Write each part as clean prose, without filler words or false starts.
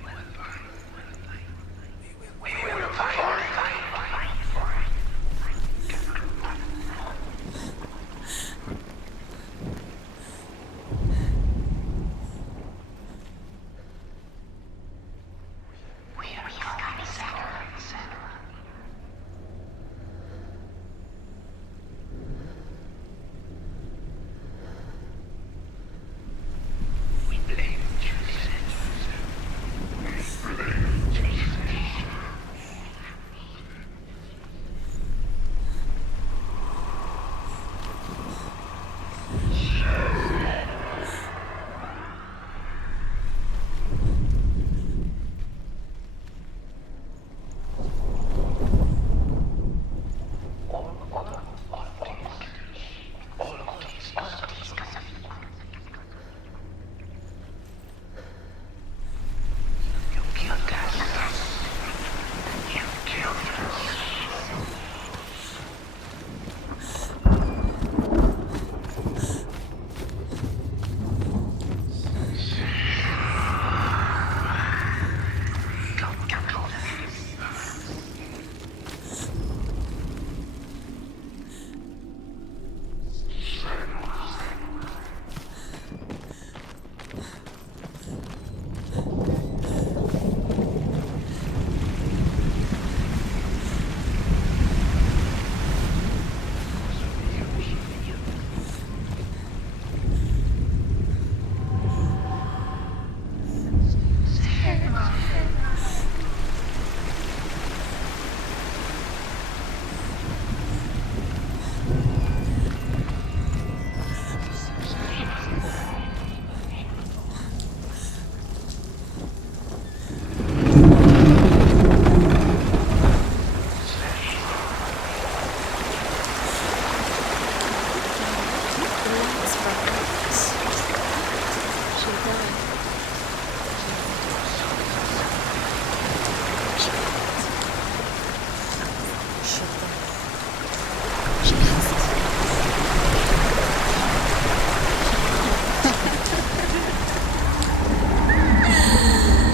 You went far. She'll die. She'll die. She has to.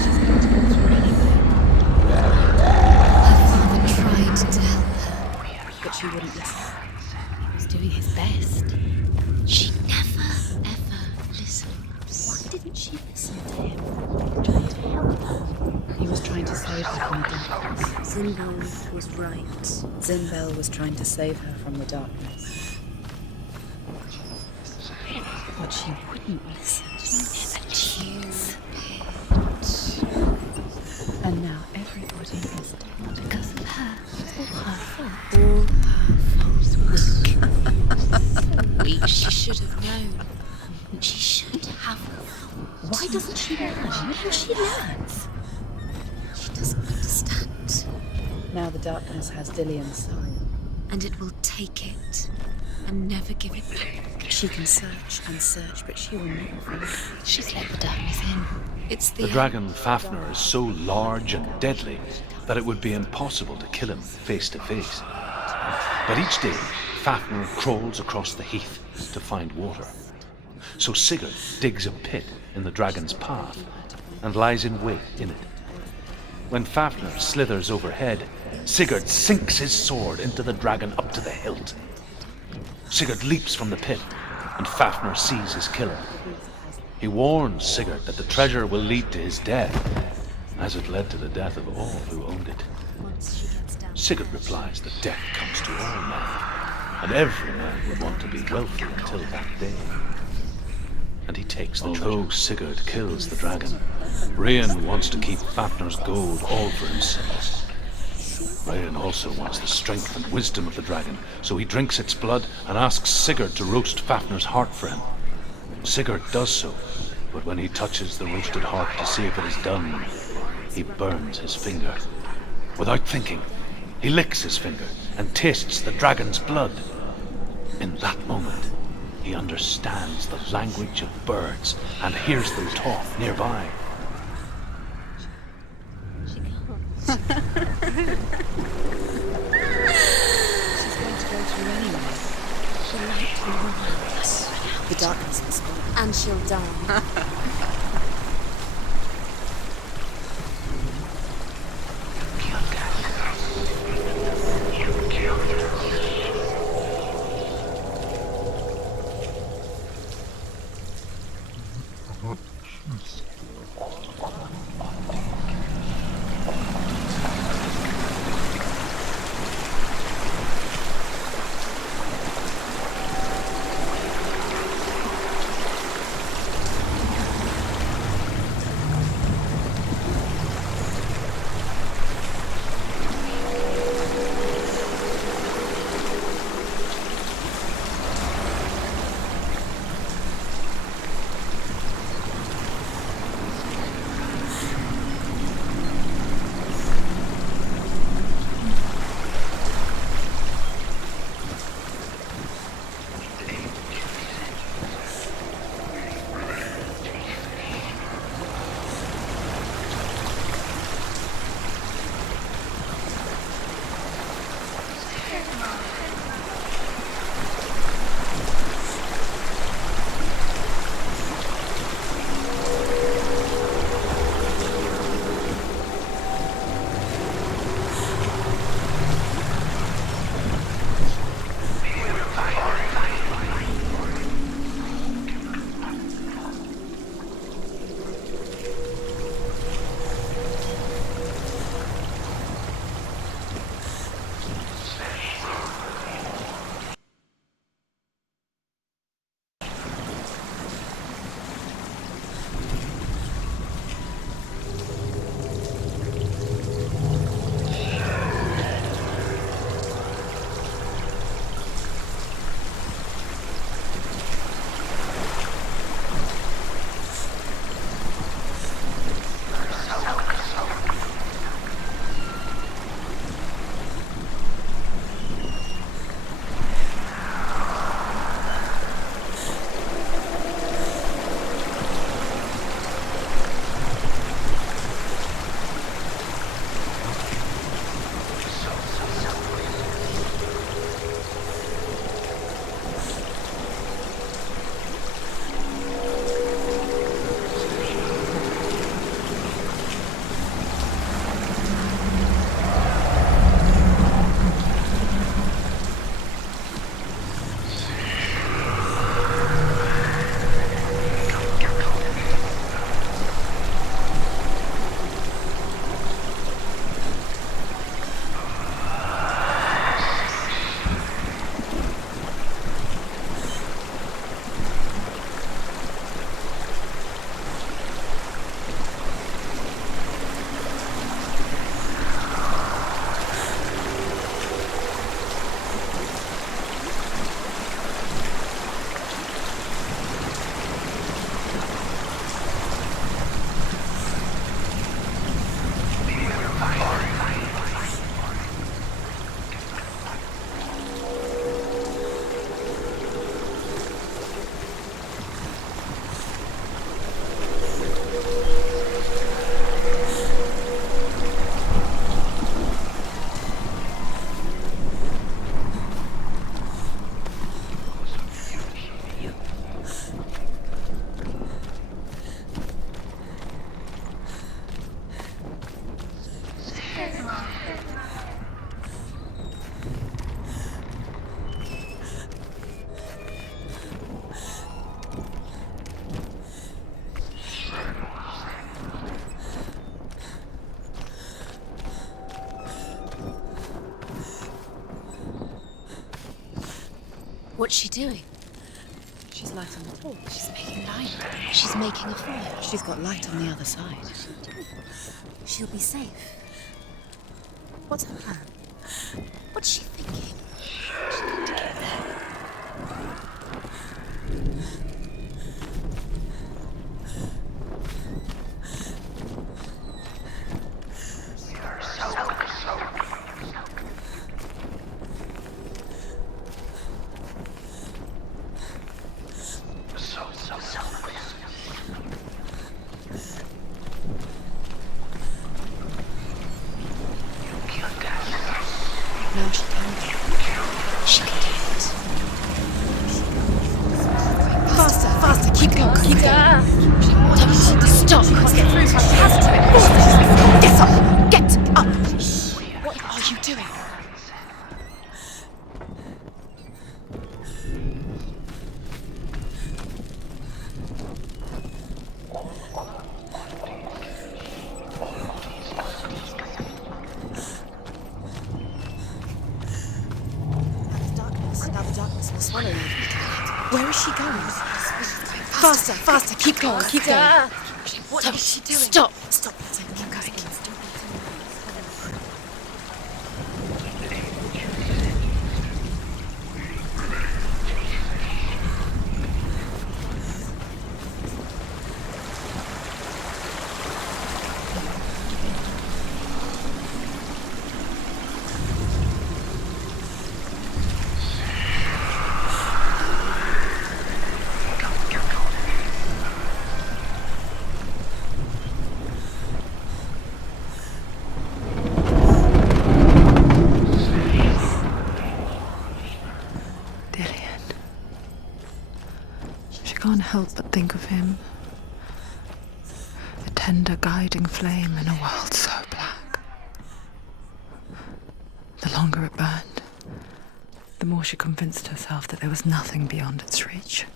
She's going to go through anything. Her father tried to help her, but she wouldn't listen. He was doing his best. She never, ever listened. Why didn't she listen to him? Trying to help her. He was trying to save her from the darkness. Zinbel was right. Zinbel was trying to save her from the darkness. But she wouldn't listen. Stupid. And now everybody is dead because of her. All her fault. All her fault. So weak. She should have known. She should have known. Why doesn't she learn? Maybe she learns. She doesn't understand. Now the darkness has Dillian's soul. And it will take it and never give it back. She can search and search, but she will never find it. She's let the darkness in. It's The dragon Fafnir is so large and deadly that it would be impossible to kill him face to face. But each day, Fafnir crawls across the heath to find water. So Sigurd digs a pit in the dragon's path and lies in wait in it. When Fafnir slithers overhead, Sigurd sinks his sword into the dragon up to the hilt. Sigurd leaps from the pit, and Fafnir sees his killer. He warns Sigurd that the treasure will lead to his death, as it led to the death of all who owned it. Sigurd replies that death comes to all men, and every man would want to be wealthy until that day. And he takes the treasure. Although Sigurd kills the dragon, Rain wants to keep Fafnir's gold all for himself. Rain also wants the strength and wisdom of the dragon, so he drinks its blood and asks Sigurd to roast Fafnir's heart for him. Sigurd does so, but when he touches the roasted heart to see if it is done, he burns his finger. Without thinking, he licks his finger and tastes the dragon's blood. In that moment, he understands the language of birds and hears them talk nearby. She's going to go through anyway. She'll light the world. The darkness is gone. And she'll die. What's she doing? She's lighting the torch. She's making light. She's making a fire. She's got light on the other side. She'll be safe. What's her plan? What's she thinking? She need to get there. No, she can. She can do it. Faster, faster, keep going, keep going. Stop! Let's get through. She has to. Get up! Get up! What are you doing? Now the darkness will swallow you. Where is she going? Faster, faster, keep going, keep going. What is she doing? Stop! Stop it. Keep going. Can't help but think of him. A tender guiding flame in a world so black. The longer it burned, the more she convinced herself that there was nothing beyond its reach.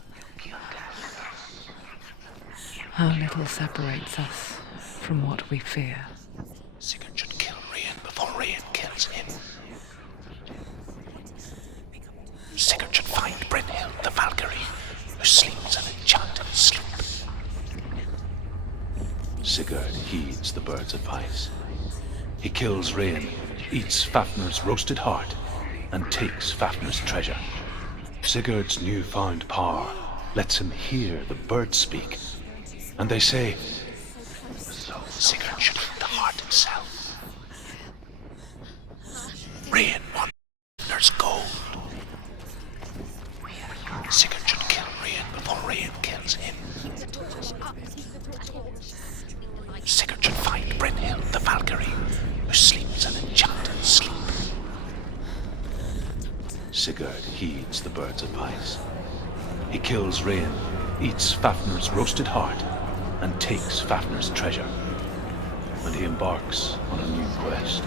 How little separates us from what we fear. Sigurd should kill Rian before Rian kills him. Sigurd should find Brynhild the Valkyrie, who sleeps an enchanted sleep. Sigurd heeds the bird's advice. He kills Rian, eats Fafnir's roasted heart, and takes Fafnir's treasure. Sigurd's newfound power lets him hear the birds speak, and they say, Sigurd should eat the heart himself. Rian wants Fafnir's gold. Sigurd should kill Rian before Rian kills him. Sigurd should find Brynhild the Valkyrie, who sleeps an enchanted sleep. Sigurd heeds the bird's advice. He kills Rian, eats Fafnir's roasted heart, and takes Fafnir's treasure. And he embarks on a new quest,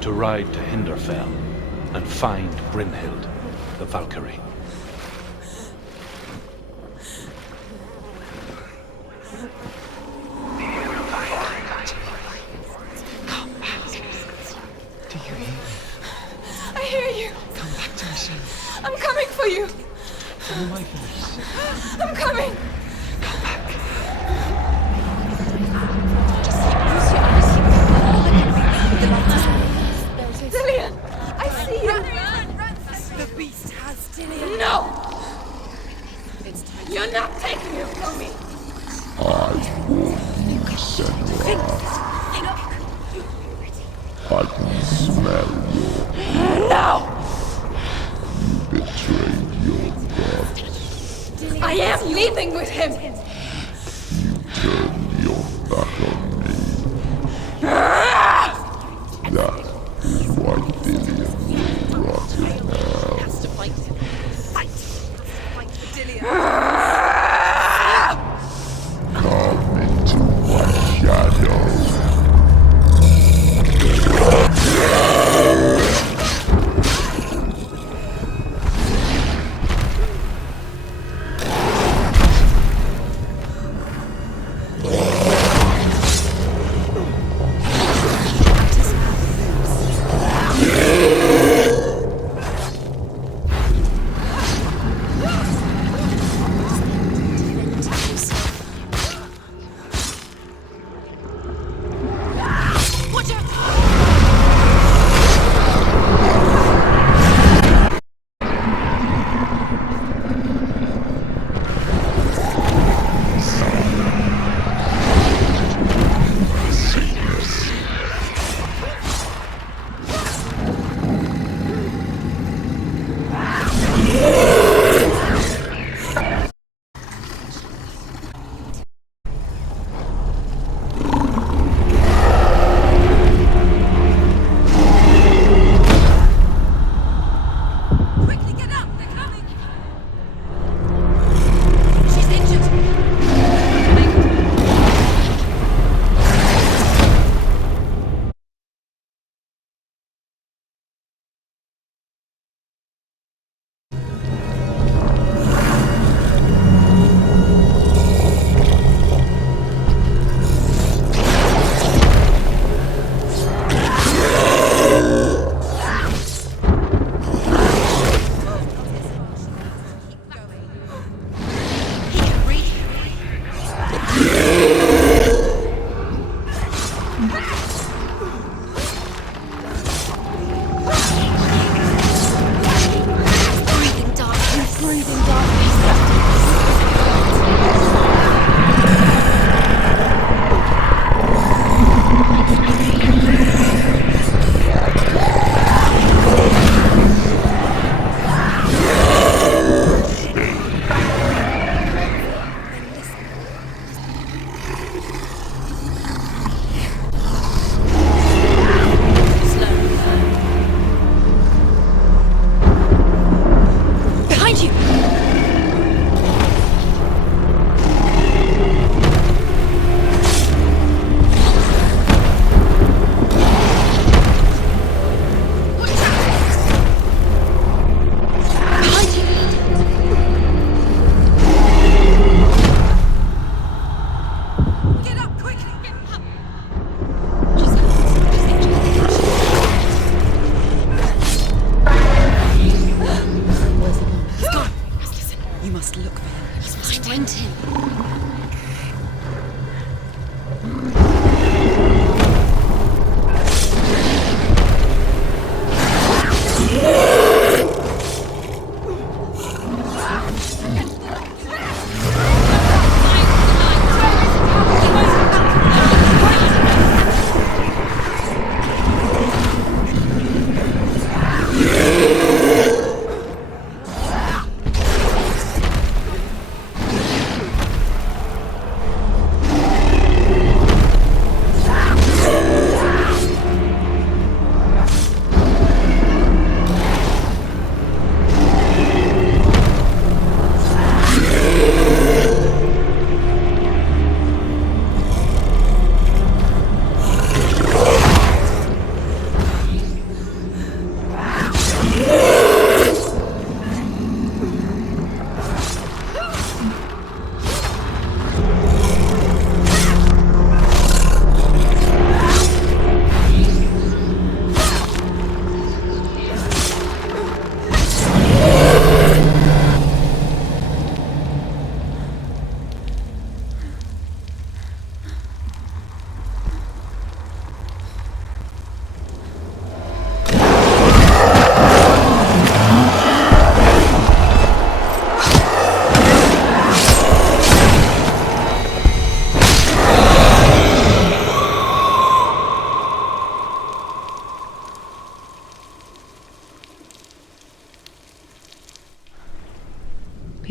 to ride to Hinderfell and find Brynhild the Valkyrie. Do you hear me? I hear you. Come back to me soon. I'm coming for you. Follow my voice. I'm coming. Come back. Dillian, I see you. The beast has Dillian. No. You're not taking it from me. I can smell you. No. You betrayed your god. I am leaving with him. You turned your back on me. That is why Dillian will rot in hell. Has to fight him. Fight. Fight for Dillian. Come into my shadow.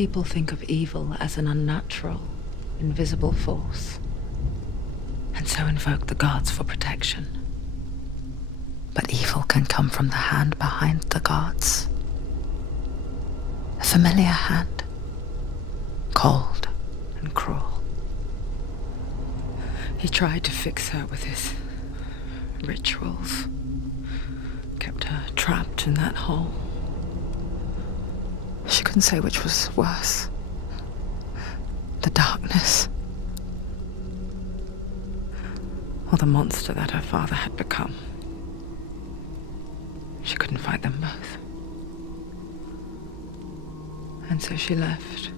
People think of evil as an unnatural, invisible force, and so invoke the gods for protection. But evil can come from the hand behind the gods. A familiar hand, cold and cruel. He tried to fix her with his rituals, kept her trapped in that hole. She couldn't say which was worse. The darkness, or the monster that her father had become. She couldn't fight them both. And so she left,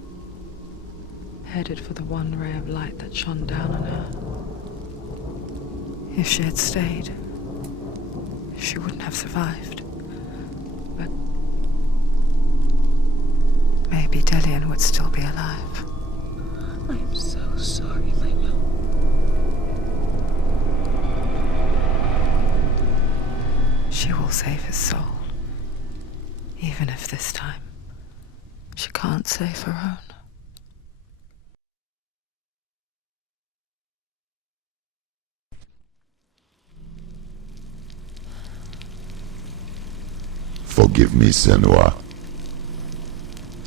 headed for the one ray of light that shone down on her. If she had stayed, she wouldn't have survived. But maybe Dillian would still be alive. I am so sorry, my love. She will save his soul, even if this time she can't save her own. Forgive me, Senua.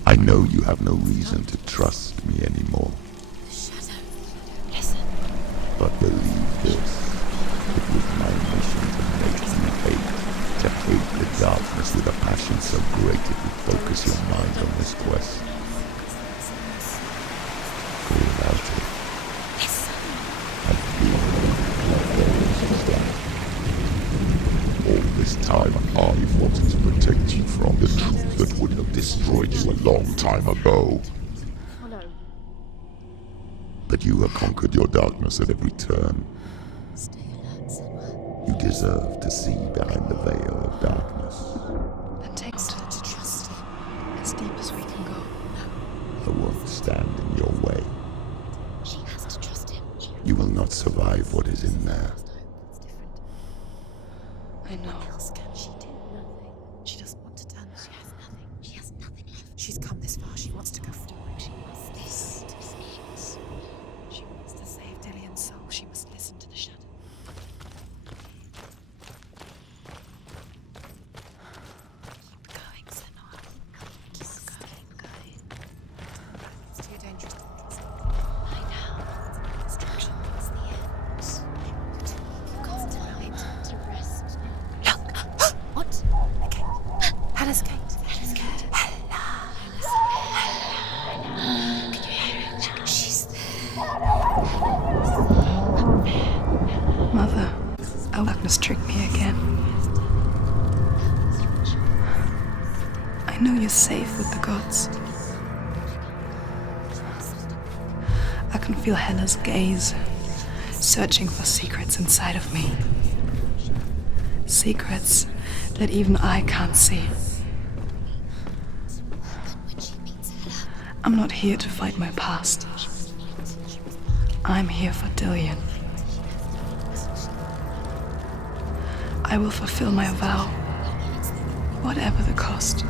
I know you have no reason to trust me anymore. Shadow. Listen. But believe this, it was my mission to make you hate the darkness with a passion so great it would focus your mind on this quest. Go without it. I feel all this time I wanted to protect you from the truth that would have destroyed you a long time ago. But you have conquered your darkness at every turn. Stay alert, Senua. You deserve to see behind the veil of darkness. Then takes her to trust him as deep as we can go. I won't stand in your way. She has to trust him. You will not survive what is in there. I know. What else can she do? Nothing. She doesn't want to turn. She has nothing. She has nothing left. She's come this far. She wants to go forward. She must listen to his needs. She wants to save Dillian's soul. She must listen to the shadow. Keep going, Senua. Keep going. It's too dangerous to control. Lie down. Destruction is the end. You've got time to rest. Look! What? Okay. Hannah's gate. Hella's gate. Hella. Can you hear it? She's there. Mother, our darkness tricked me again. I know you're safe with the gods. I can feel Hella's gaze, searching for secrets inside of me. Secrets that even I can't see. When she meets Hella, I'm not here to fight my past. I'm here for Dillian. I will fulfill my vow, whatever the cost.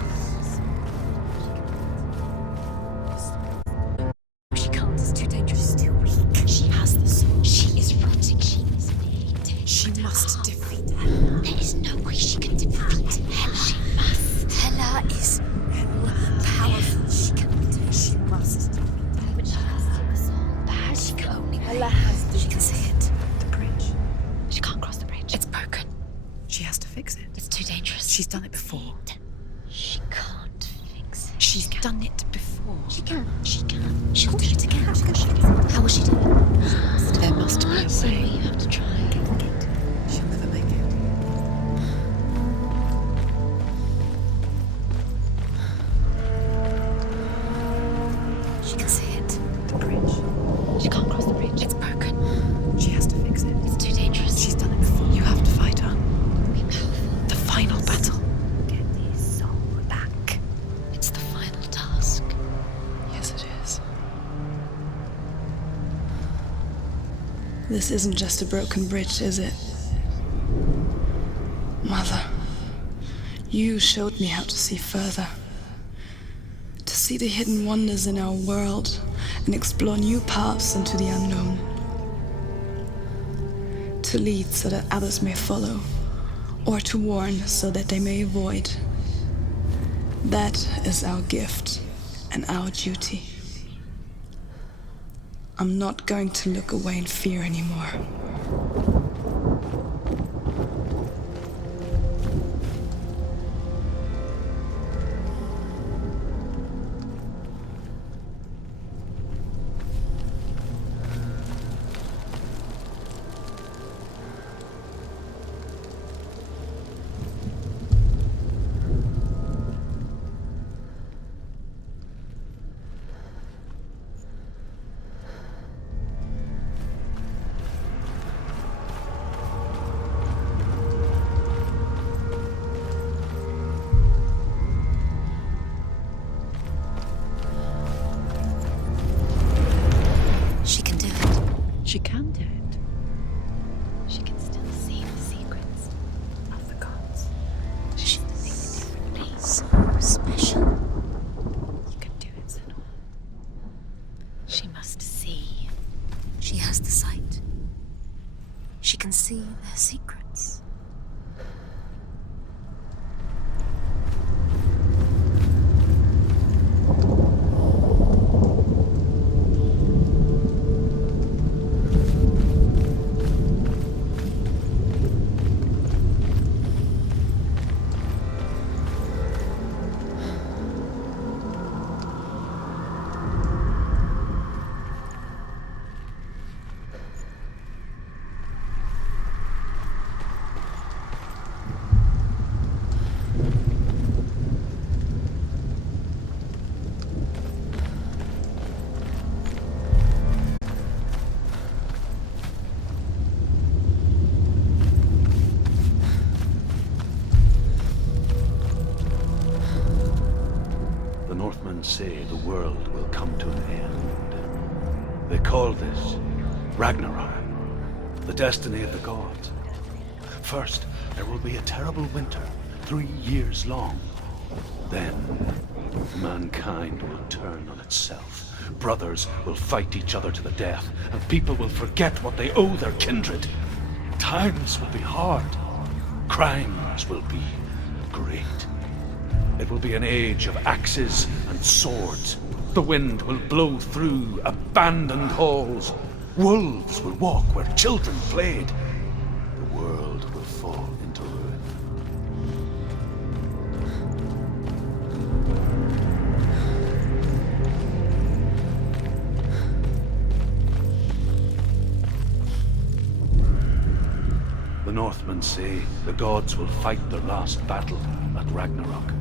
she can't. It's too dangerous. It's too weak. She has the soul. She is rotting. She is bleeding. She must defeat Hella. There is no way she can defeat Hella. She must. Hella is powerful. She can do it. She must. But she has the soul. Bad. She can only Hella win. has the She can see it. The bridge. She can't cross the bridge. It's broken. She has to fix it. It's too dangerous. She's done it before. She can't fix it. She's done it before. She can. She can. She'll do it again. How will she do it? There must be a So way. you have to try. She'll never make it. She can see it. The bridge. She can't cross the bridge. It's broken. She has to fix it. It's too dangerous. She's done it before. You have to fight her. Be powerful. The final battle. Get his soul back. It's the final task. Yes, it is. This isn't just a broken bridge, is it? Mother, you showed me how to see further. To see see the hidden wonders in our world and explore new paths into the unknown. To lead so that others may follow, or to warn so that they may avoid. That is our gift and our duty. I'm not going to look away in fear anymore. She can do it. She can still see the secrets of the gods. She thinks differently. So special. You can do it, Senor. She must see. She has the sight. She can see their secrets. Northmen say the world will come to an end. They call this Ragnarok, the destiny of the gods. First, there will be a terrible winter, 3 years long. Then, mankind will turn on itself. Brothers will fight each other to the death, and people will forget what they owe their kindred. Times will be hard. Crimes will be great. It will be an age of axes and swords. The wind will blow through abandoned halls. Wolves will walk where children played. The world will fall into ruin. The Northmen say the gods will fight their last battle at Ragnarok.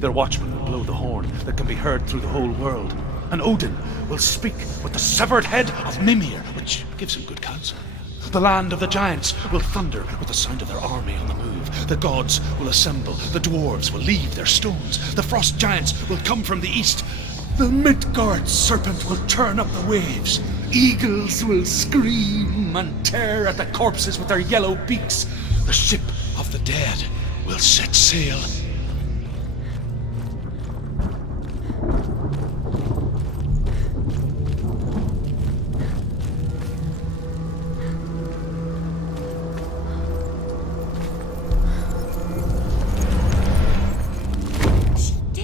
Their watchmen will blow the horn that can be heard through the whole world. And Odin will speak with the severed head of Mimir, which gives him good counsel. The land of the giants will thunder with the sound of their army on the move. The gods will assemble. The dwarves will leave their stones. The frost giants will come from the east. The Midgard serpent will turn up the waves. Eagles will scream and tear at the corpses with their yellow beaks. The ship of the dead will set sail.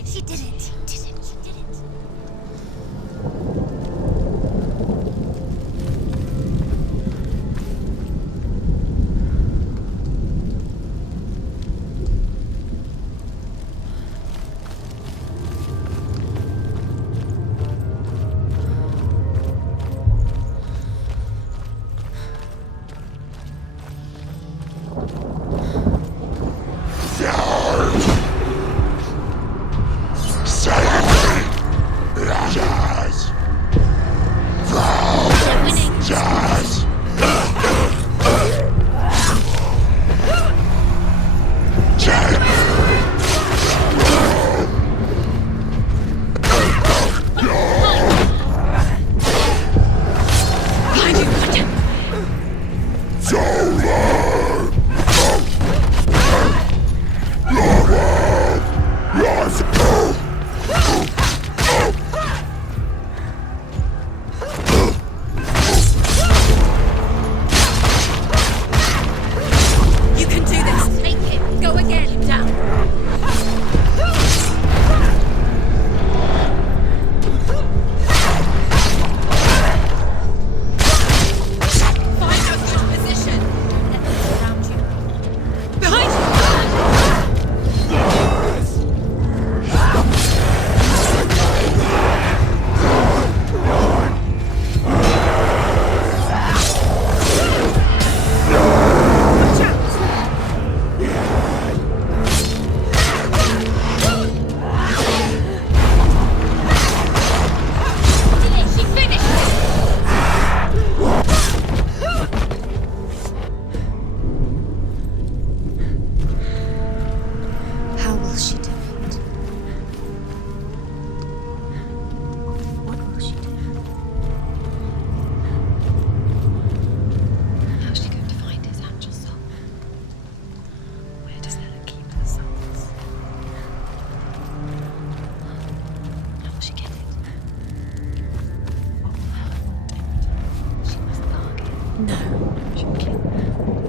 She did it.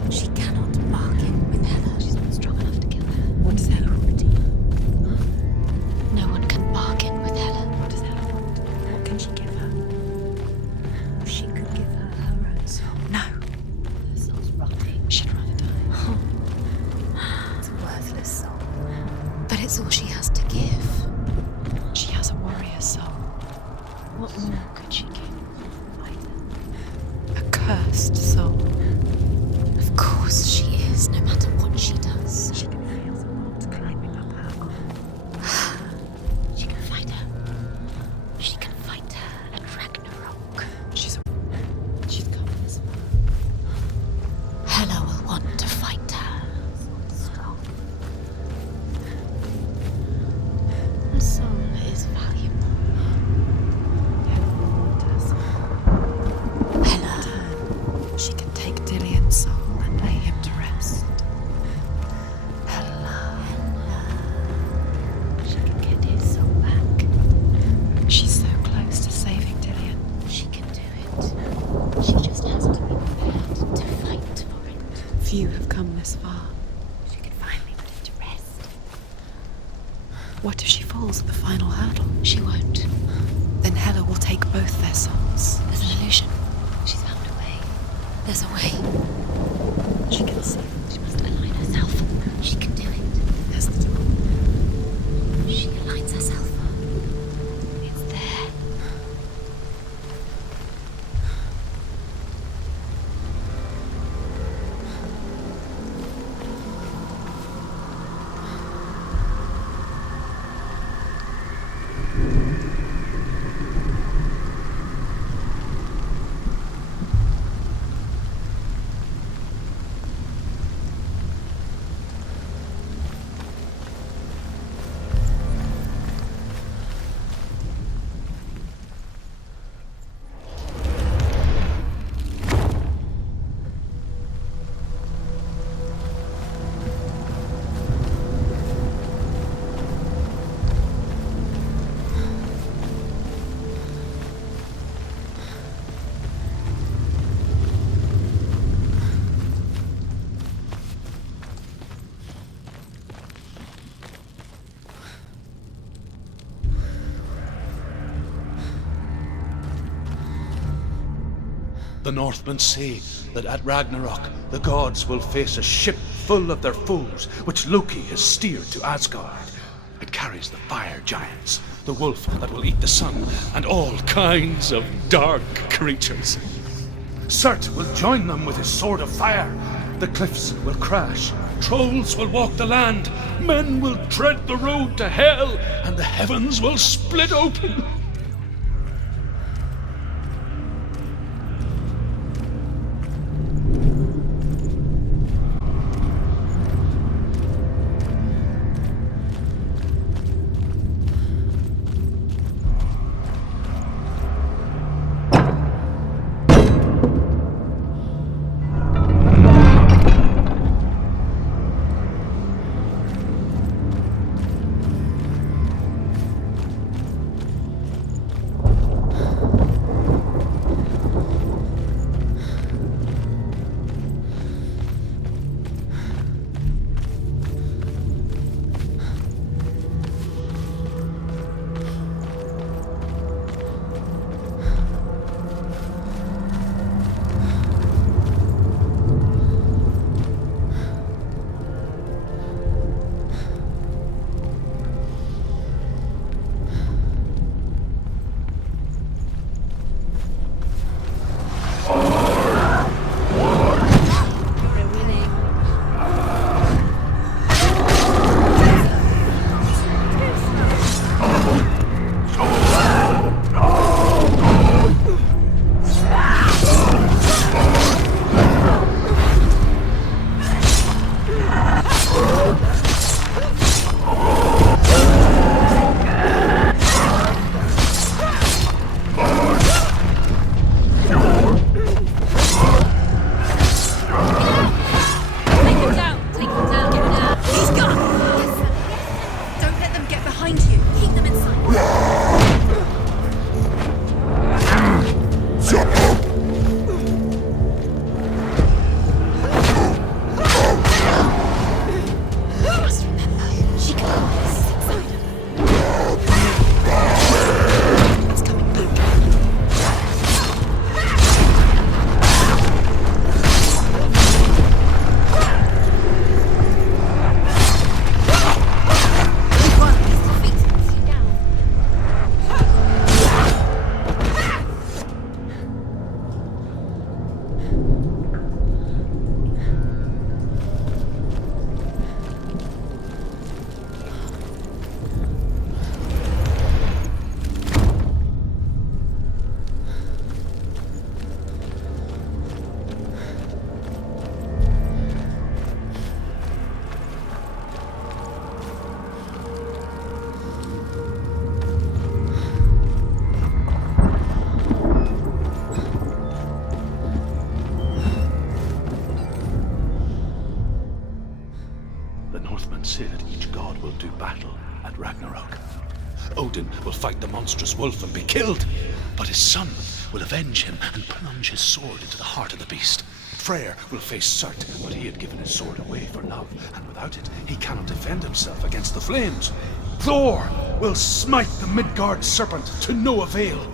She cannot bargain with Hela. She's not strong enough to kill her. What does Hela want? No one can bargain with Hela. What does Hela want? What can she give her? She could give her her own soul. No. Her soul's rotting. She'd rather die. It's a worthless soul. But it's all she has to give. She has a warrior soul. What more could she give? A cursed soul. Of course she is, no matter what she does. She can feel the rot climbing up her arm. She can fight her. She can fight her at Ragnarok. She's come this far. Hela will want to fight her. Strong. Her soul is valuable. Hela will want her soul. Hela. She can take Dillion's soul and lay him to rest. Hela. She can get his soul back. She's so close to saving Dillion. She can do it. She just has to be prepared to fight for it. Few have come this far. She can finally put it to rest. What if she falls at the final hurdle? She won't. Then Hela will take both their souls. There's an illusion. She's found a way. There's a way. She can see. She must align herself. She can do it. There's the door. She aligns herself. It's there. The Northmen say that at Ragnarok the gods will face a ship full of their foes, which Loki has steered to Asgard. It carries the fire giants, the wolf that will eat the sun, and all kinds of dark creatures. Surt will join them with his sword of fire. The cliffs will crash, trolls will walk the land, men will tread the road to hell, and the heavens will split open. Northmen say that each god will do battle at Ragnarok. Odin will fight the monstrous wolf and be killed, but his son will avenge him and plunge his sword into the heart of the beast. Freyr will face Surt, but he had given his sword away for love, and without it, he cannot defend himself against the flames. Thor will smite the Midgard serpent to no avail.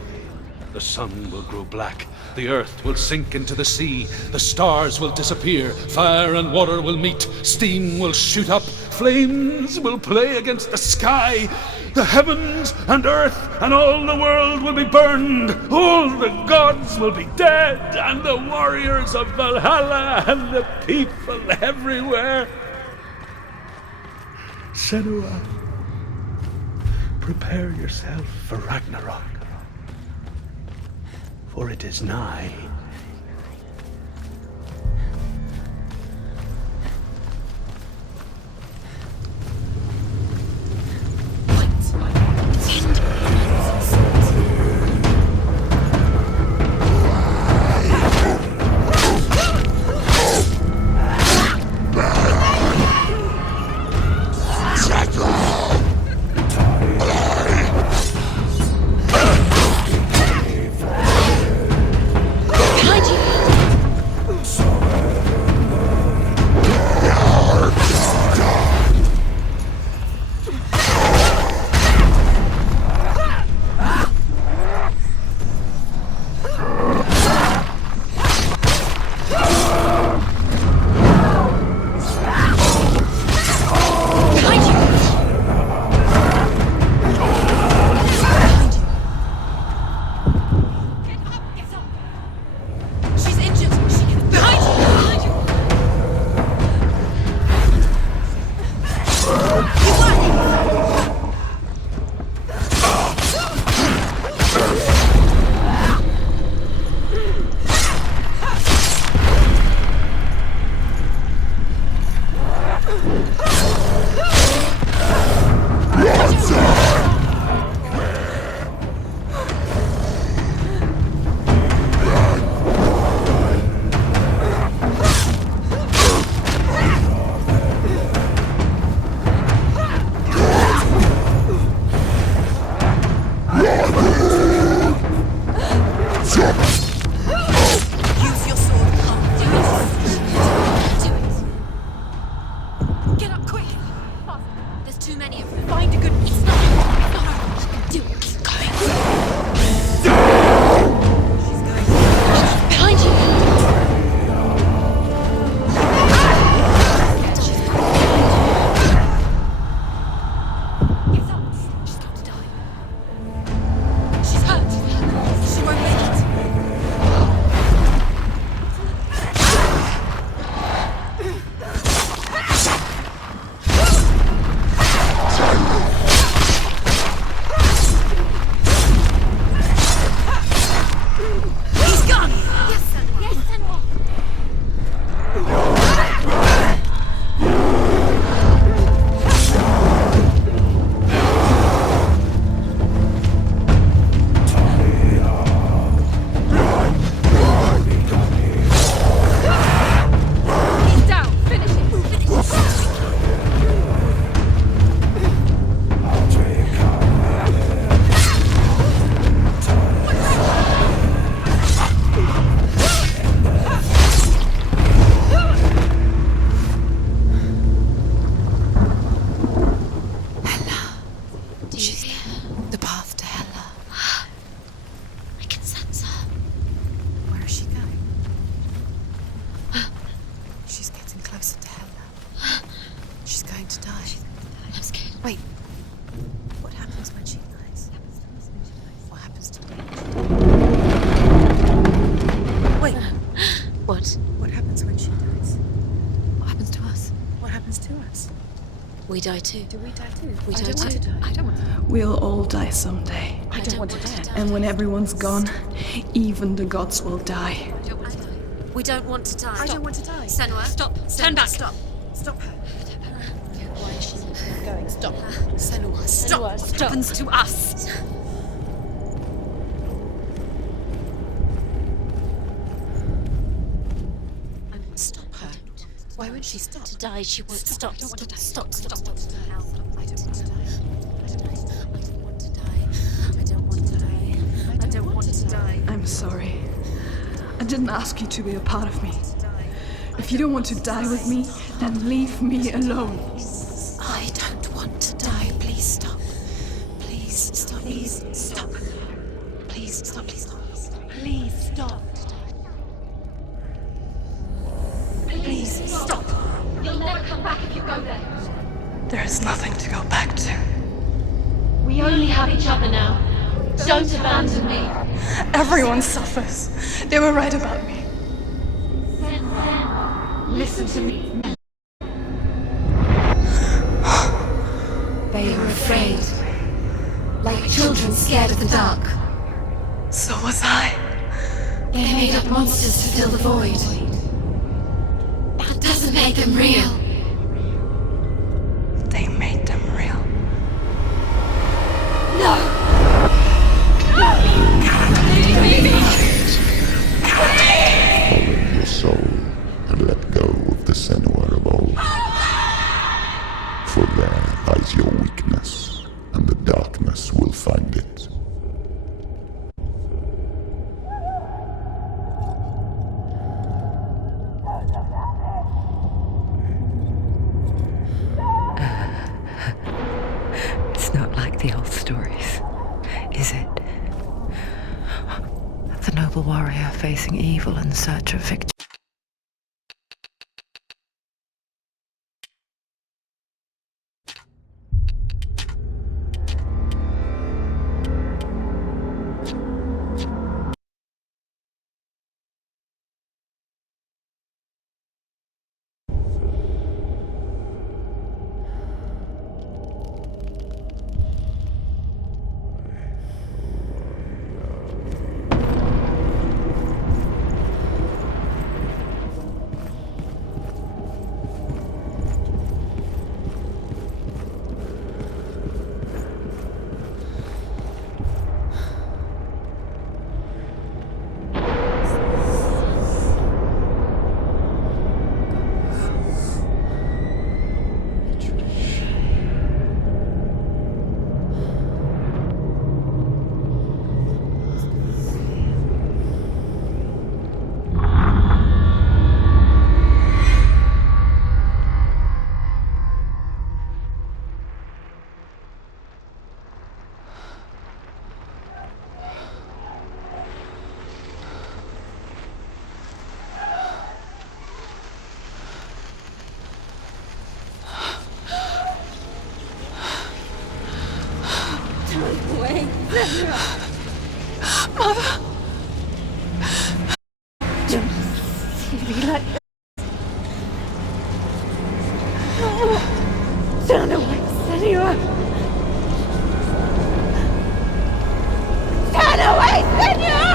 The sun will grow black, the earth will sink into the sea, the stars will disappear, fire and water will meet, steam will shoot up, flames will play against the sky, the heavens and earth and all the world will be burned, all the gods will be dead, and the warriors of Valhalla and the people everywhere. Senua, prepare yourself for Ragnarok, for it is nigh. Wait. What happens when she dies? What happens to me? Wait. What? What happens when she dies? What happens to us? What happens to us? We die too. Do we die too? We I die don't want too. to die. I don't want to die. We'll all die someday. I don't want to die. And when everyone's gone, even the gods will die. We don't want to die. I don't want to die. Senua, stop. Turn back. Stop. Stop her. Why is she not going? Stop. Senua, stop. What happens to us? Stop her. Why would she stop? To die, she won't stop. Stop. I Stop. don't want to die. I don't want to die. I don't want to die. I don't want to die. I'm sorry. I didn't ask you to be a part of me. If you don't want to die with me, then leave me alone. I don't want to die. Please stop. Please stop. Please stop. Please stop. Please stop. Please stop. Please stop. You'll never come back if you go there. There is nothing to go back to. We only have each other now. Don't abandon me. Everyone suffers. They were right about me. Listen to me. They were afraid. Like children scared of the dark. So was I. They made up monsters to fill the void. That doesn't make them real. They made them real. No! Follow your soul and let go of the Senua of old. For there lies your weakness, and the darkness will find it. It's not like the old stories, is it? The noble warrior facing evil in search of victory. Turn away, Senua! Turn away, Senua!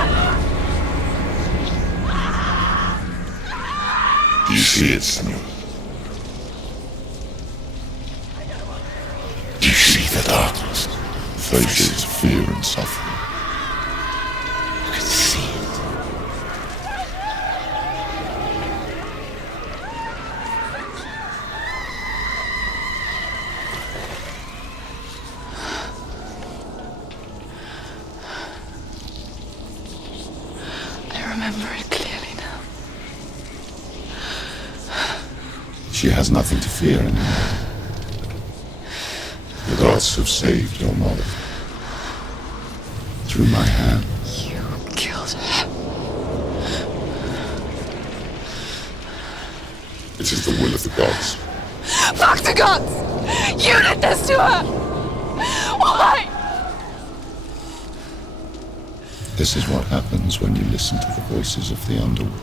You see it, Senua? You see the darkness, faces of fear and suffering. You can see it. I remember it clearly now. She has nothing to fear anymore. The gods have saved your mother. Through my hand. You killed her. It is the will of the gods. Fuck the gods! You did this to her! Why? This is what happens when you listen to the voices of the underworld.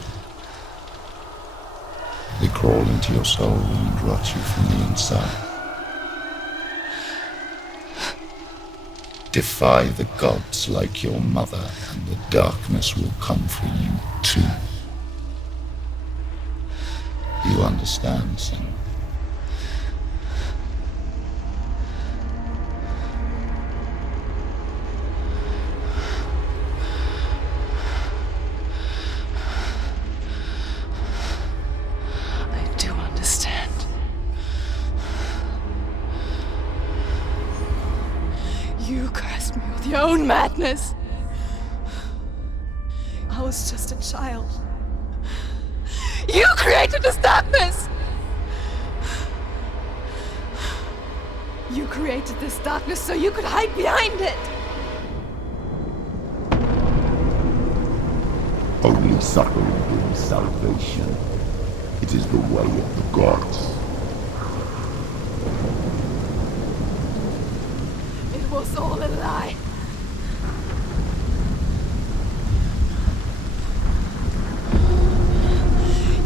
They crawl into your soul and rot you from the inside. Defy the gods like your mother, and the darkness will come for you too. You understand, son? I do understand. cursed me with your own madness. I was just a child. You created this darkness! You created this darkness so you could hide behind it! Only suffering brings salvation. It is the way of the gods. It was all a lie.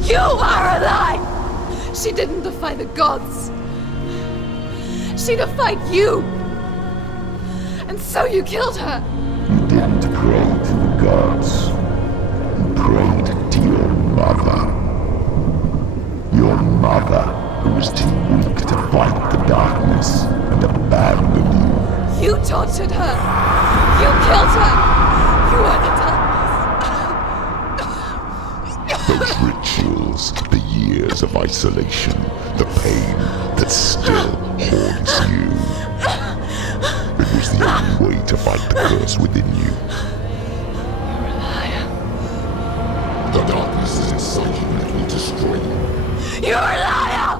You are a lie! She didn't defy the gods. She defied you! And so you killed her! You didn't pray to the gods. You prayed to your mother. Your mother, who was too weak to fight the darkness and abandoned you. You tortured her! You killed her! You are the darkness! Those rituals, the years of isolation, the pain that still haunts you. It was the only way to fight the curse within you. You're a liar. The darkness is inside you and it will destroy you. You're a liar!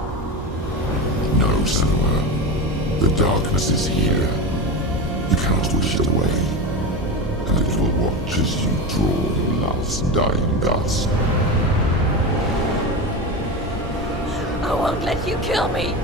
No, Senua. The darkness is here. You cannot wish it away. And it will watch as you draw your last dying gasp. I won't let you kill me!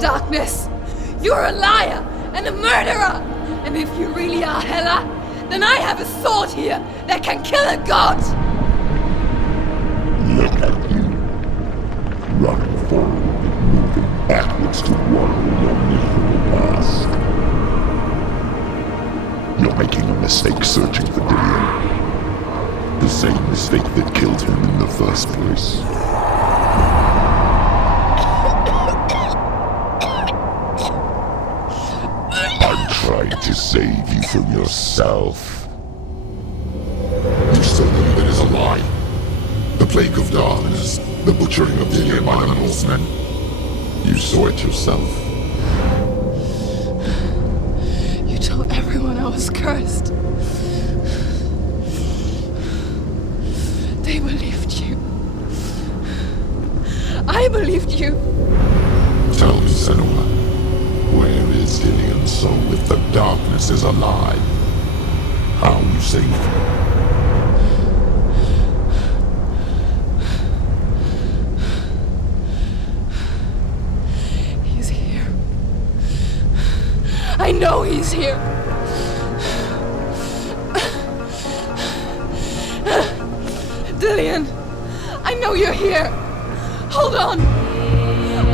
Darkness! You're a liar and a murderer! And if you really are Hela, then I have a sword here that can kill a god! Look at you. Running forward and moving backwards to wallow your miserable past. You're making a mistake searching for Dillion. The same mistake that killed him in the first place. Trying to save you from yourself. You still believe it is a lie. The plague of darkness, the butchering of Dillion by the Northmen. You saw it yourself. You told everyone I was cursed. They believed you. I believed you. Tell me, Senua. Where is Dillion's soul if the darkness is alive? How you saved him? He's here. I know he's here. Dillian, I know you're here. Hold on.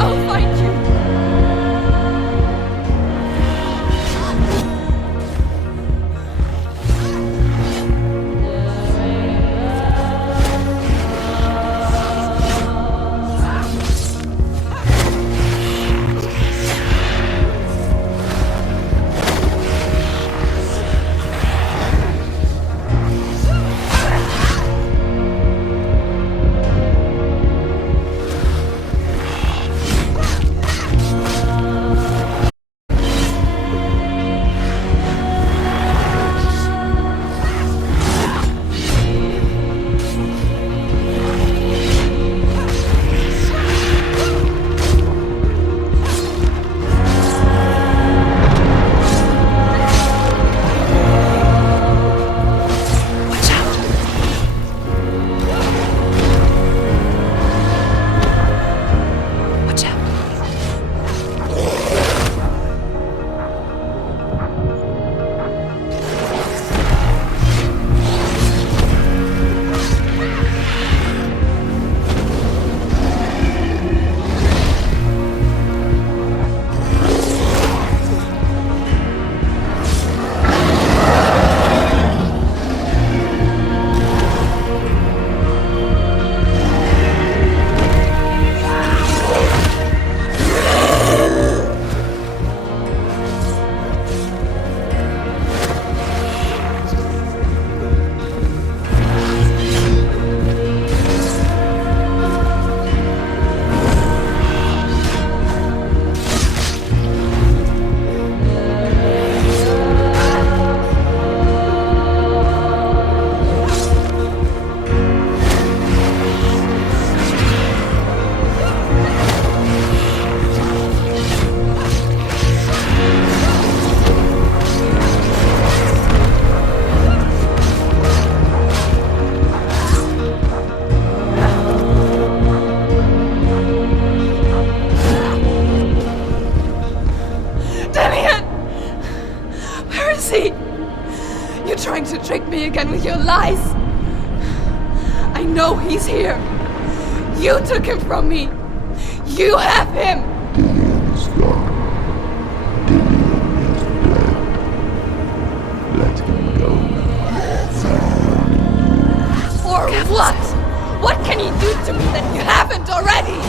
I'll find you. You're trying to trick me again with your lies. I know he's here. You took him from me. You have him. Dillian is gone. Dillian is dead. Let him go. Or what? What can he do to me that you haven't already?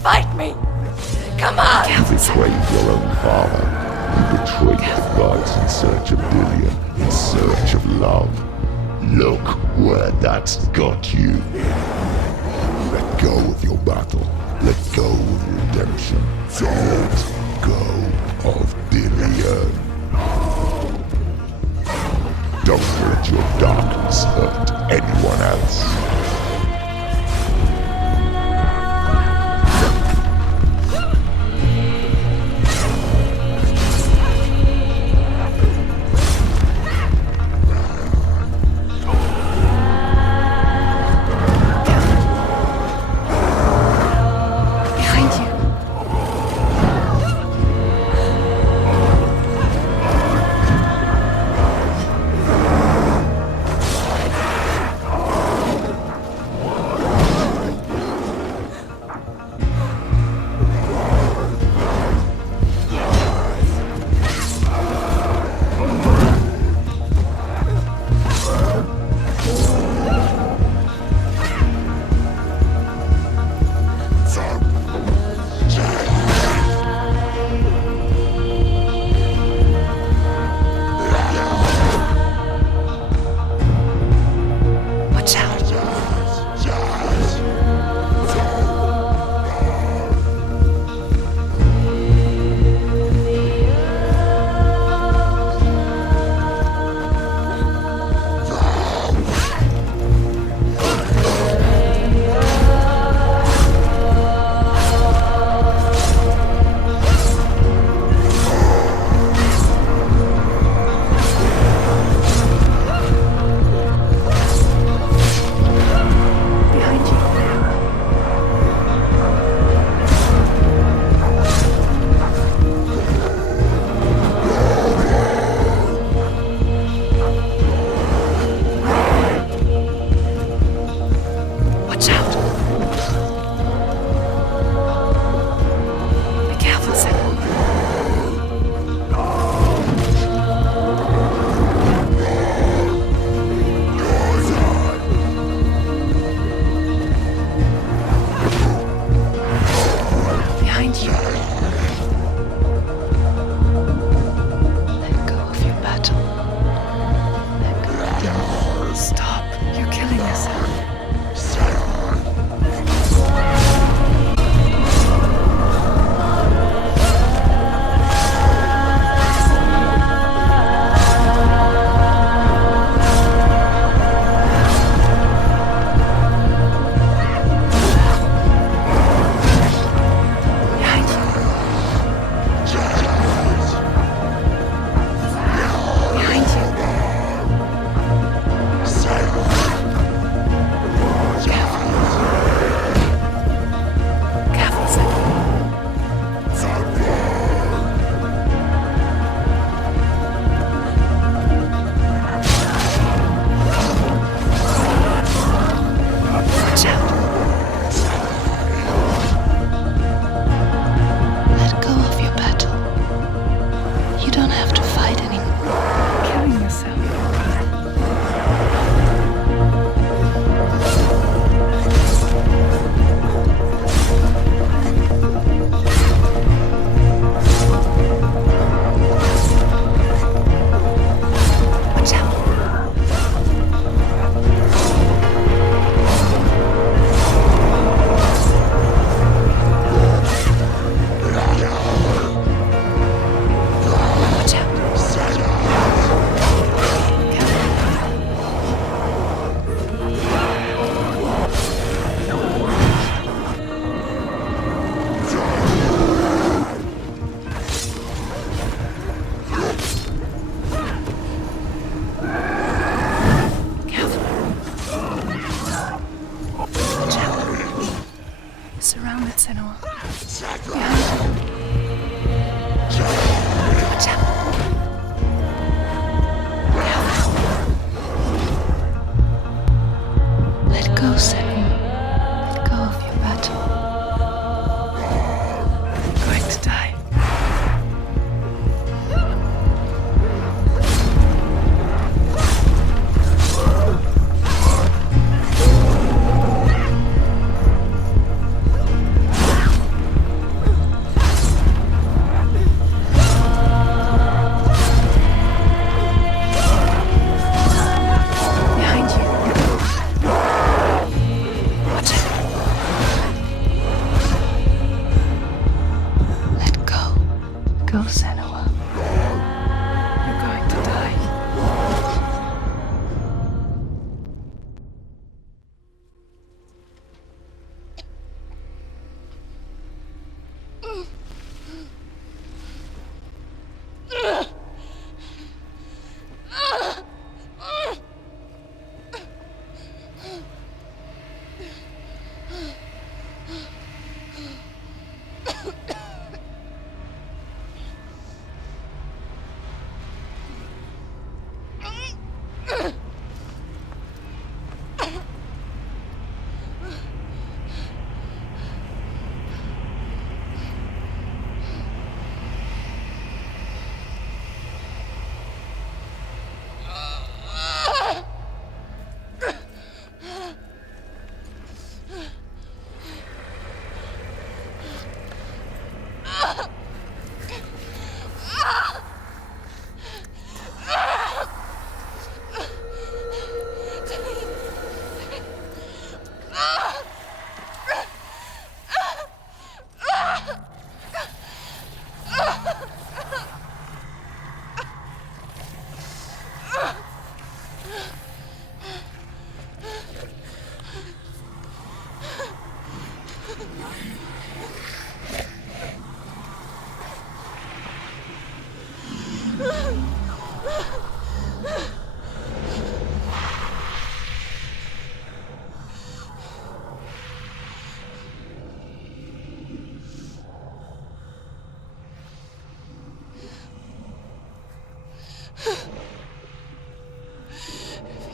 Fight me. Come on. You betrayed your own father. You betrayed the gods in search of Dillian, in search of love. Look where that's got you. Let go of your battle. Let go of redemption. Let go of Dillian. Don't let your darkness hurt anyone else.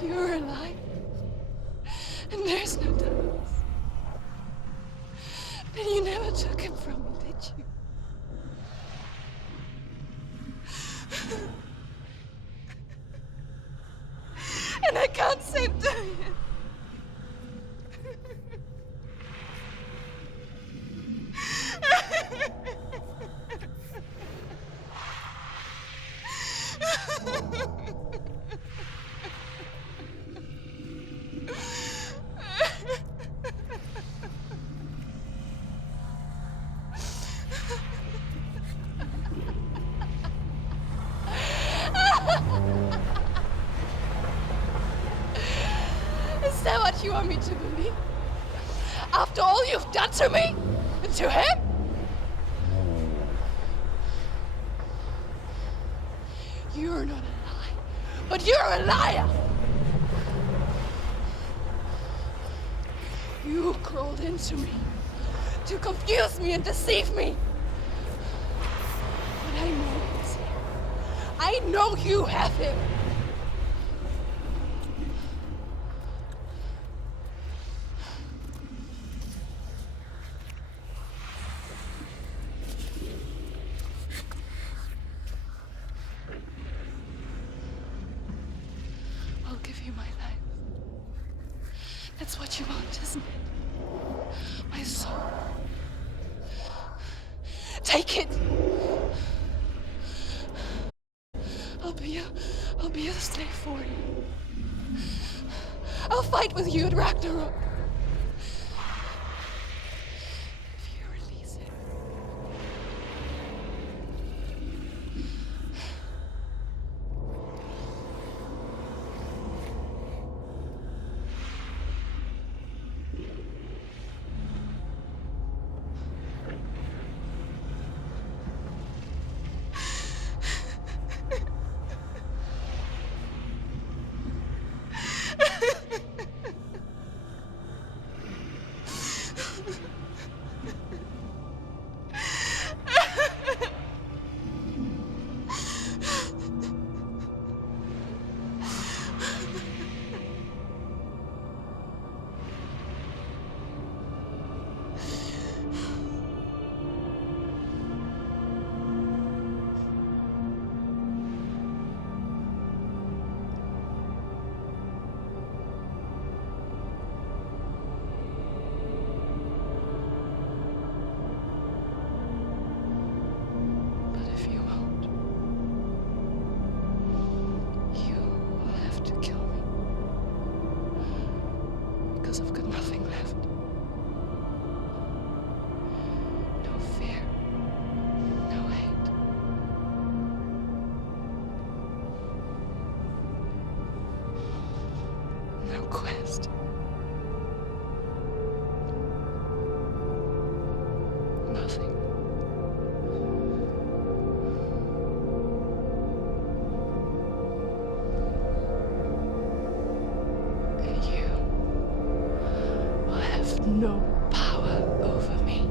You're alive. And there's no Douglas. And you never took him from me, did you? And I can't save Diane. Is that what you want me to believe? After all you've done to me? And to him? You're not a lie, but you're a liar! You crawled into me to confuse me and deceive me. But I know he's here. I know you have him. I'll give you my life. That's what you want, isn't it? My soul. Take it. I'll be a slave for you. I'll fight with you at Ragnarok. If you release it. I've got nothing left. No fear. No hate. No quest. Nothing. And you will have no power over me.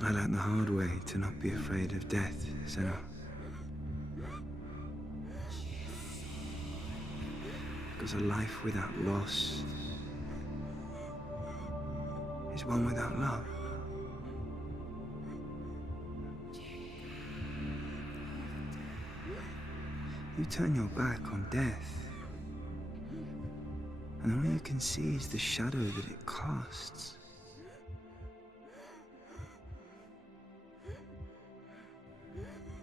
I learned the hard way to not be afraid of death, Senna. Because a life without loss is one without love. You turn your back on death, and all you can see is the shadow that it casts.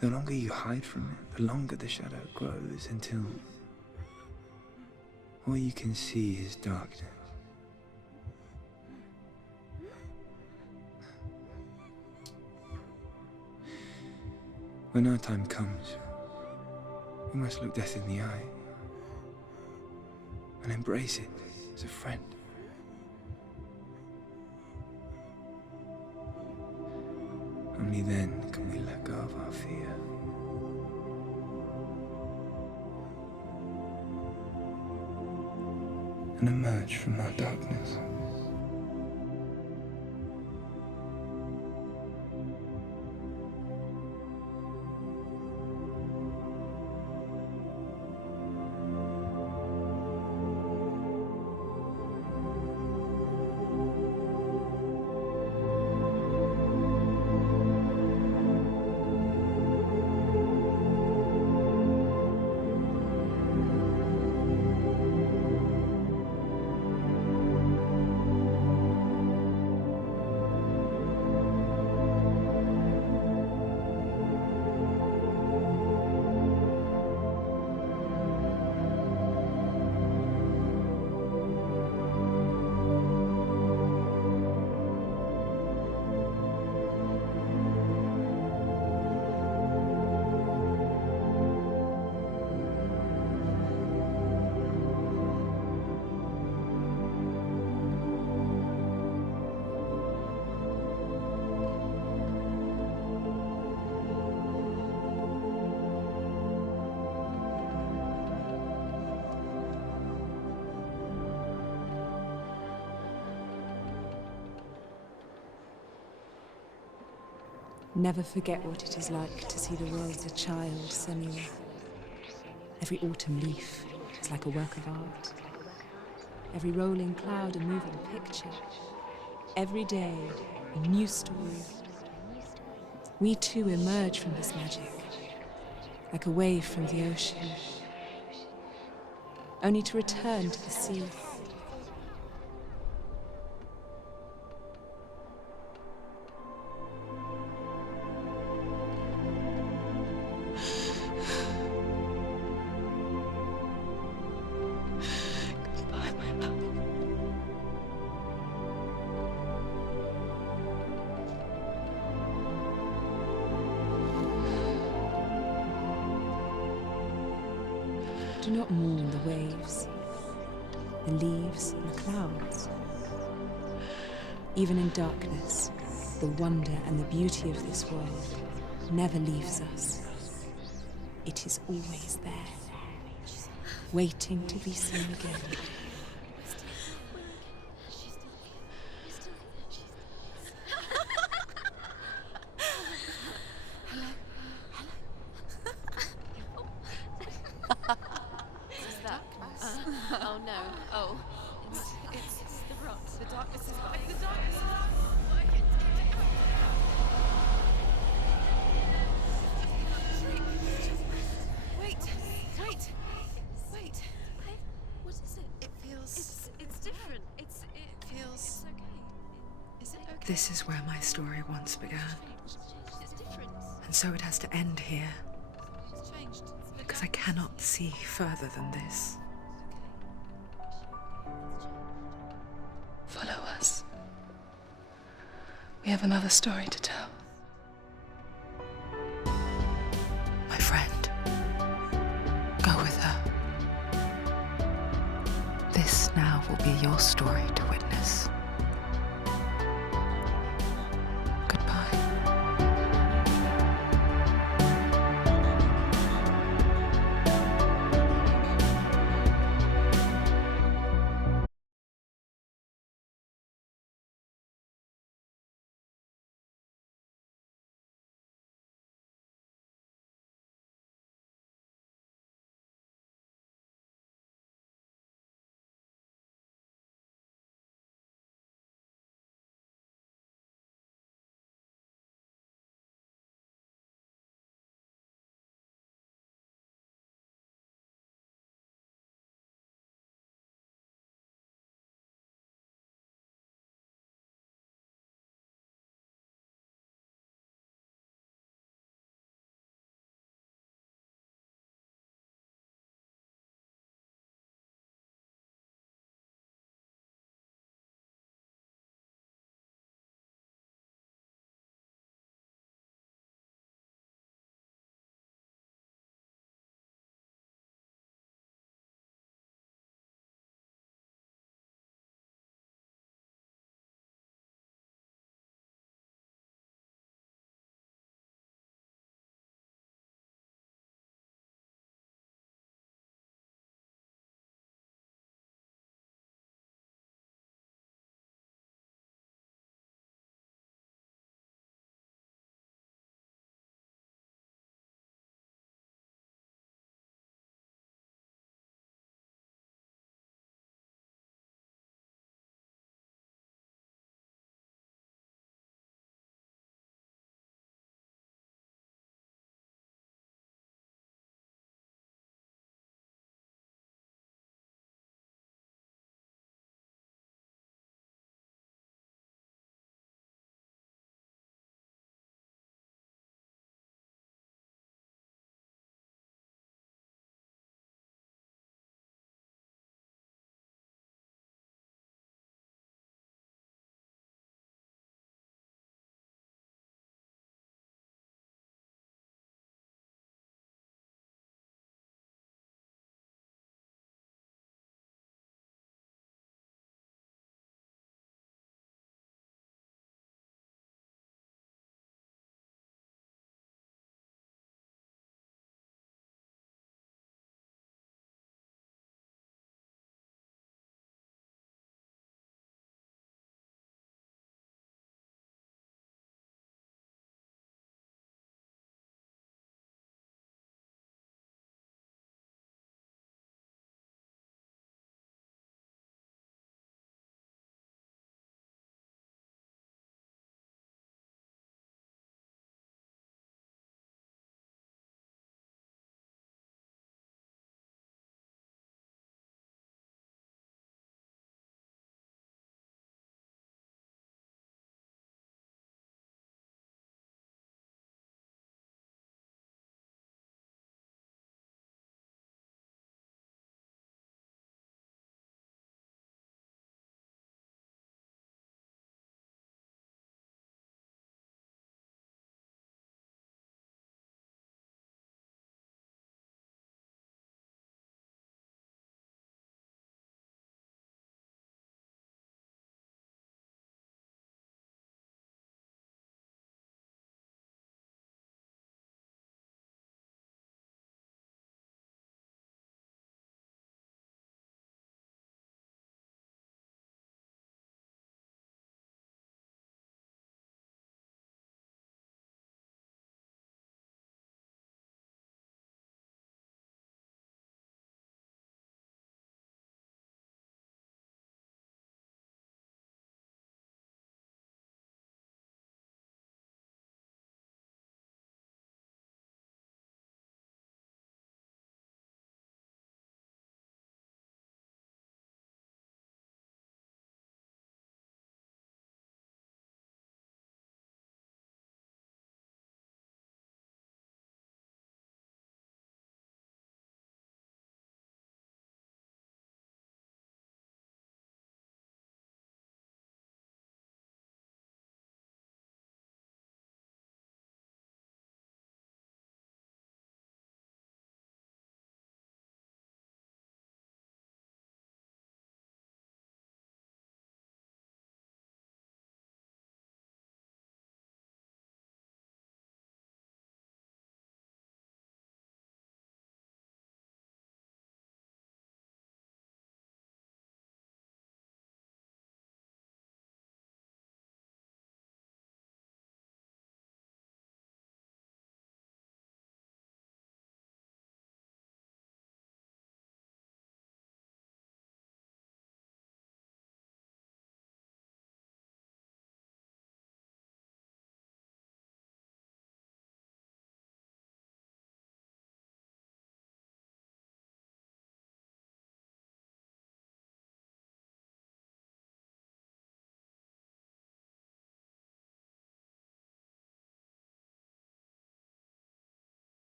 The longer you hide from it, the longer the shadow grows until all you can see is darkness. When our time comes, we must look death in the eye and embrace it as a friend. Only then can we let go of our fear. And emerge from our darkness. Never forget what it is like to see the world as a child, Samuel. Every autumn leaf is like a work of art. Every rolling cloud a moving picture. Every day a new story. We too emerge from this magic, like a wave from the ocean, only to return to the sea. Do not mourn the waves, the leaves, and the clouds. Even in darkness, the wonder and the beauty of this world never leaves us. It is always there, waiting to be seen again. Oh no. Oh. It's the rot. The darkness is back. The darkness is back. Wait. What is it? It feels. It's different. It feels. It's okay. Is it okay? This is where my story once began. It's different. And so it has to end here, It's changed. because I cannot see further than this. Follow us. We have another story to tell. My friend, go with her. This now will be your story to witness.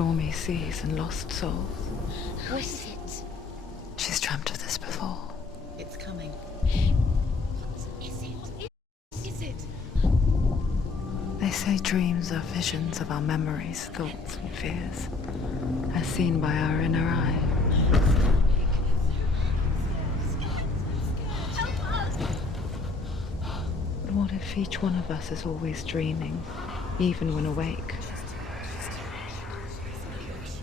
stormy seas and lost souls. What is it? She's dreamt of this before. It's coming. Is it? They say dreams are visions of our memories, thoughts, and fears, as seen by our inner eye. But what if each one of us is always dreaming, even when awake?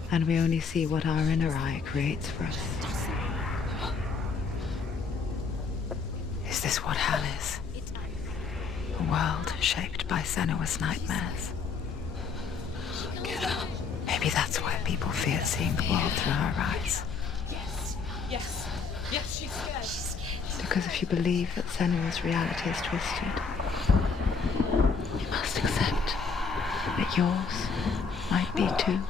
And we only see what our inner eye creates for us. Is this what hell is? A world shaped by Senua's nightmares. Maybe that's why people fear seeing the world through her eyes. Yes, she's scared. Because if you believe that Senua's reality is twisted, you must accept that yours might be too.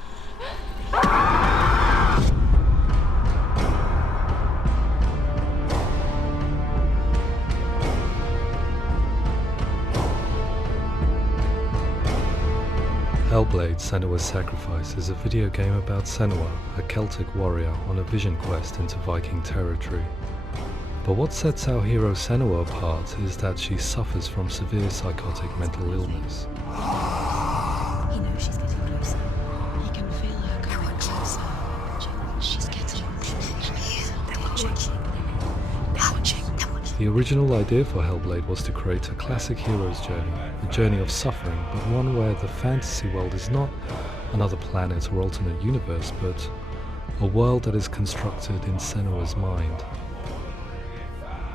Hellblade: Senua's Sacrifice is a video game about Senua, a Celtic warrior on a vision quest into Viking territory. But what sets our hero Senua apart is that she suffers from severe psychotic mental illness. He knows she's getting closer. He can feel her coming closer. She's getting closer. They're watching. The original idea for Hellblade was to create a classic hero's journey, a journey of suffering, but one where the fantasy world is not another planet or alternate universe, but a world that is constructed in Senua's mind.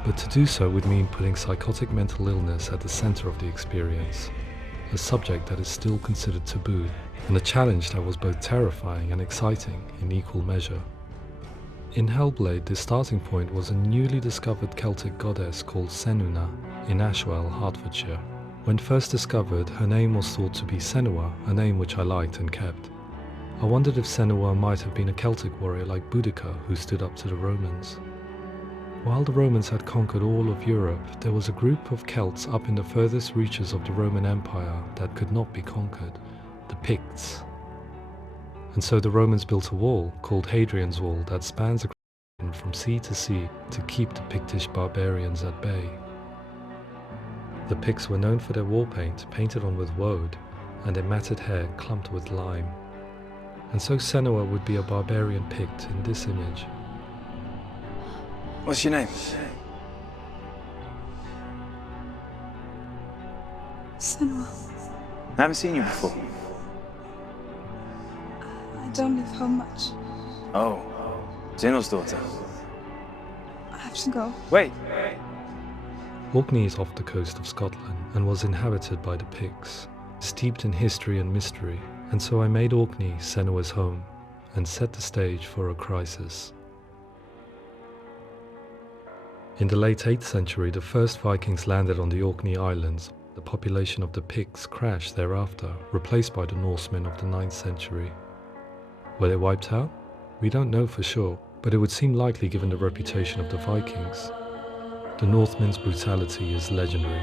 But to do so would mean putting psychotic mental illness at the center of the experience, a subject that is still considered taboo, and a challenge that was both terrifying and exciting in equal measure. In Hellblade, the starting point was a newly discovered Celtic goddess called Senuna in Ashwell, Hertfordshire. When first discovered, her name was thought to be Senua, a name which I liked and kept. I wondered if Senua might have been a Celtic warrior like Boudica who stood up to the Romans. While the Romans had conquered all of Europe, there was a group of Celts up in the furthest reaches of the Roman Empire that could not be conquered, the Picts. And so the Romans built a wall, called Hadrian's Wall, that spans across from sea to sea to keep the Pictish barbarians at bay. The Picts were known for their war paint, painted on with woad, and their matted hair clumped with lime. And so Senua would be a barbarian Pict in this image. What's your name? Senua, I haven't seen you before. I don't live home much. Oh, Zeno's daughter. I have to go. Wait. Orkney is off the coast of Scotland and was inhabited by the Picts, steeped in history and mystery, and so I made Orkney Senua's home and set the stage for a crisis. In the late 8th century, the first Vikings landed on the Orkney Islands. The population of the Picts crashed thereafter, replaced by the Norsemen of the 9th century. Were they wiped out? We don't know for sure, but it would seem likely given the reputation of the Vikings. The Northmen's brutality is legendary.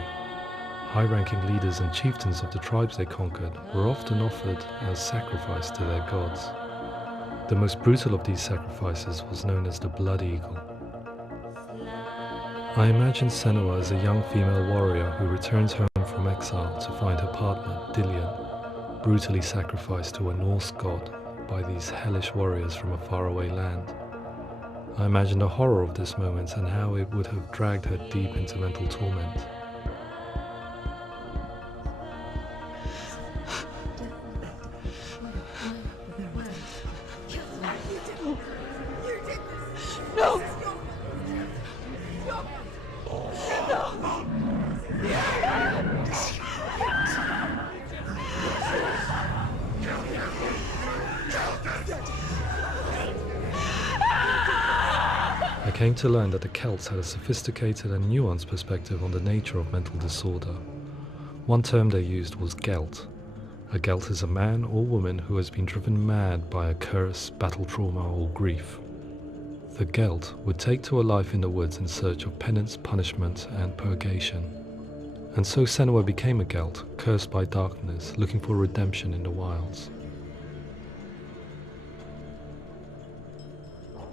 High-ranking leaders and chieftains of the tribes they conquered were often offered as sacrifice to their gods. The most brutal of these sacrifices was known as the Blood Eagle. I imagine Senua as a young female warrior who returns home from exile to find her partner, Dillion, brutally sacrificed to a Norse god by these hellish warriors from a faraway land. I imagine the horror of this moment and how it would have dragged her deep into mental torment. I came to learn that the Celts had a sophisticated and nuanced perspective on the nature of mental disorder. One term they used was Gelt. A Gelt is a man or woman who has been driven mad by a curse, battle trauma, or grief. The Gelt would take to a life in the woods in search of penance, punishment, and purgation. And so Senua became a Gelt, cursed by darkness, looking for redemption in the wilds.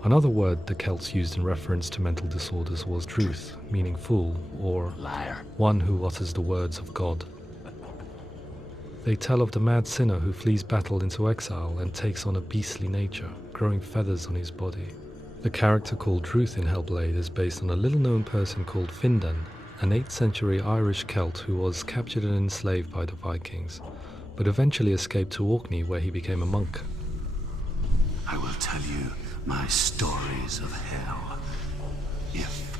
Another word the Celts used in reference to mental disorders was druth, meaning fool, or Liar. one who utters the words of God. They tell of the mad sinner who flees battle into exile and takes on a beastly nature, growing feathers on his body. The character called Druth in Hellblade is based on a little-known person called Findan, an 8th century Irish Celt who was captured and enslaved by the Vikings, but eventually escaped to Orkney where he became a monk. I will tell you my stories of hell, if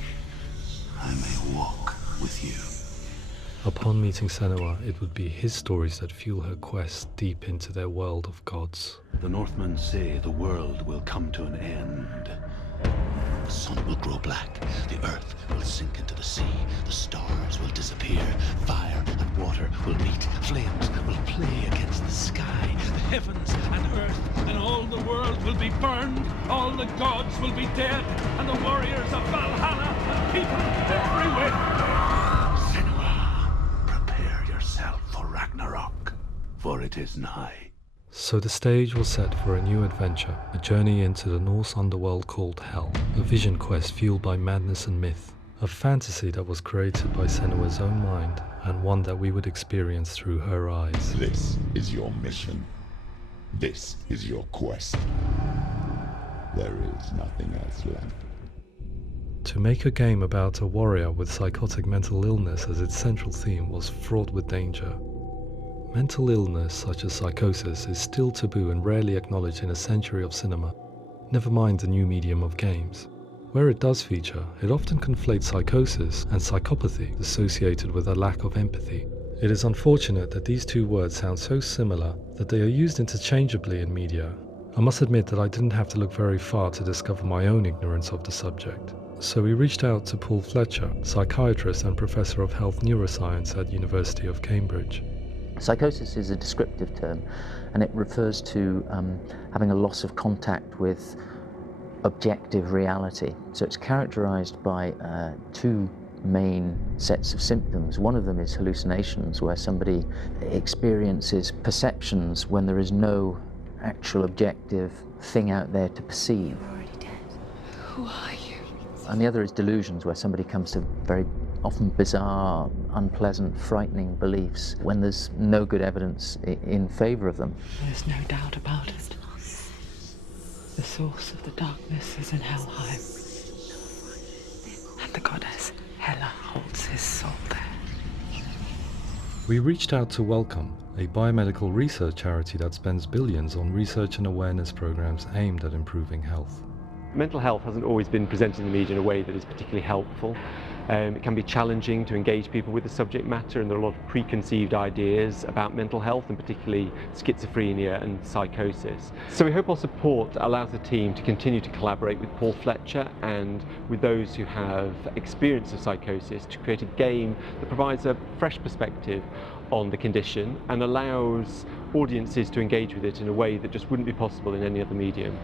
I may walk with you. Upon meeting Senua, it would be his stories that fuel her quest deep into their world of gods. The Northmen say the world will come to an end. The sun will grow black, the earth will sink into the sea, the stars will disappear, fire and water will meet, flames will play against the sky, the heavens and earth and all the world will be burned, all the gods will be dead, and the warriors of Valhalla and people everywhere. Senua, prepare yourself for Ragnarok, for it is nigh. So the stage was set for a new adventure, a journey into the Norse underworld called Hell, a vision quest fueled by madness and myth, a fantasy that was created by Senua's own mind, and one that we would experience through her eyes. This is your mission. This is your quest. There is nothing else left. To make a game about a warrior with psychotic mental illness as its central theme was fraught with danger. Mental illness, such as psychosis, is still taboo and rarely acknowledged in a century of cinema, never mind the new medium of games. Where it does feature, it often conflates psychosis and psychopathy associated with a lack of empathy. It is unfortunate that these two words sound so similar that they are used interchangeably in media. I must admit that I didn't have to look very far to discover my own ignorance of the subject. So we reached out to Paul Fletcher, psychiatrist and professor of health neuroscience at University of Cambridge. Psychosis is a descriptive term, and it refers to having a loss of contact with objective reality. So it's characterized by two main sets of symptoms. One of them is hallucinations, where somebody experiences perceptions when there is no actual objective thing out there to perceive. You're already dead. Who are you? And the other is delusions, where somebody comes to very often bizarre, unpleasant, frightening beliefs when there's no good evidence in favor of them. There's no doubt about it. The source of the darkness is in Helheim, and the goddess Hela holds his soul there. We reached out to Welcome, a biomedical research charity that spends billions on research and awareness programs aimed at improving health. Mental health hasn't always been presented in the media in a way that is particularly helpful. It can be challenging to engage people with the subject matter, and there are a lot of preconceived ideas about mental health, and particularly schizophrenia and psychosis. So we hope our support allows the team to continue to collaborate with Paul Fletcher and with those who have experience of psychosis to create a game that provides a fresh perspective on the condition and allows audiences to engage with it in a way that just wouldn't be possible in any other medium.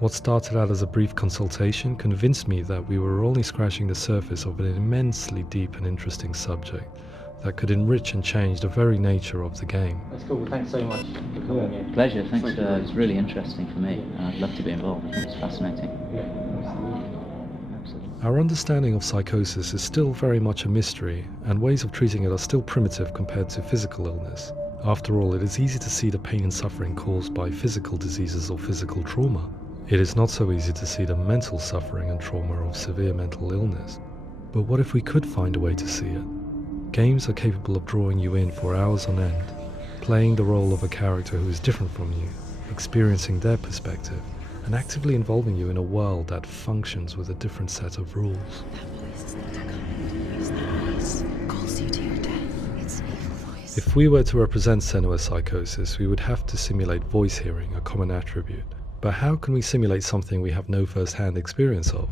What started out as a brief consultation convinced me that we were only scratching the surface of an immensely deep and interesting subject that could enrich and change the very nature of the game. That's cool. Thanks so much for coming in. Pleasure. Thanks. It's really interesting for me, and I'd love to be involved. I think it's fascinating. Absolutely. Our understanding of psychosis is still very much a mystery, and ways of treating it are still primitive compared to physical illness. After all, it is easy to see the pain and suffering caused by physical diseases or physical trauma. It is not so easy to see the mental suffering and trauma of severe mental illness. But what if we could find a way to see it? Games are capable of drawing you in for hours on end, playing the role of a character who is different from you, experiencing their perspective, and actively involving you in a world that functions with a different set of rules. That voice is not a kind voice. That voice calls you to your death. It's an evil voice. If we were to represent Senua's psychosis, we would have to simulate voice hearing, a common attribute. But how can we simulate something we have no first-hand experience of?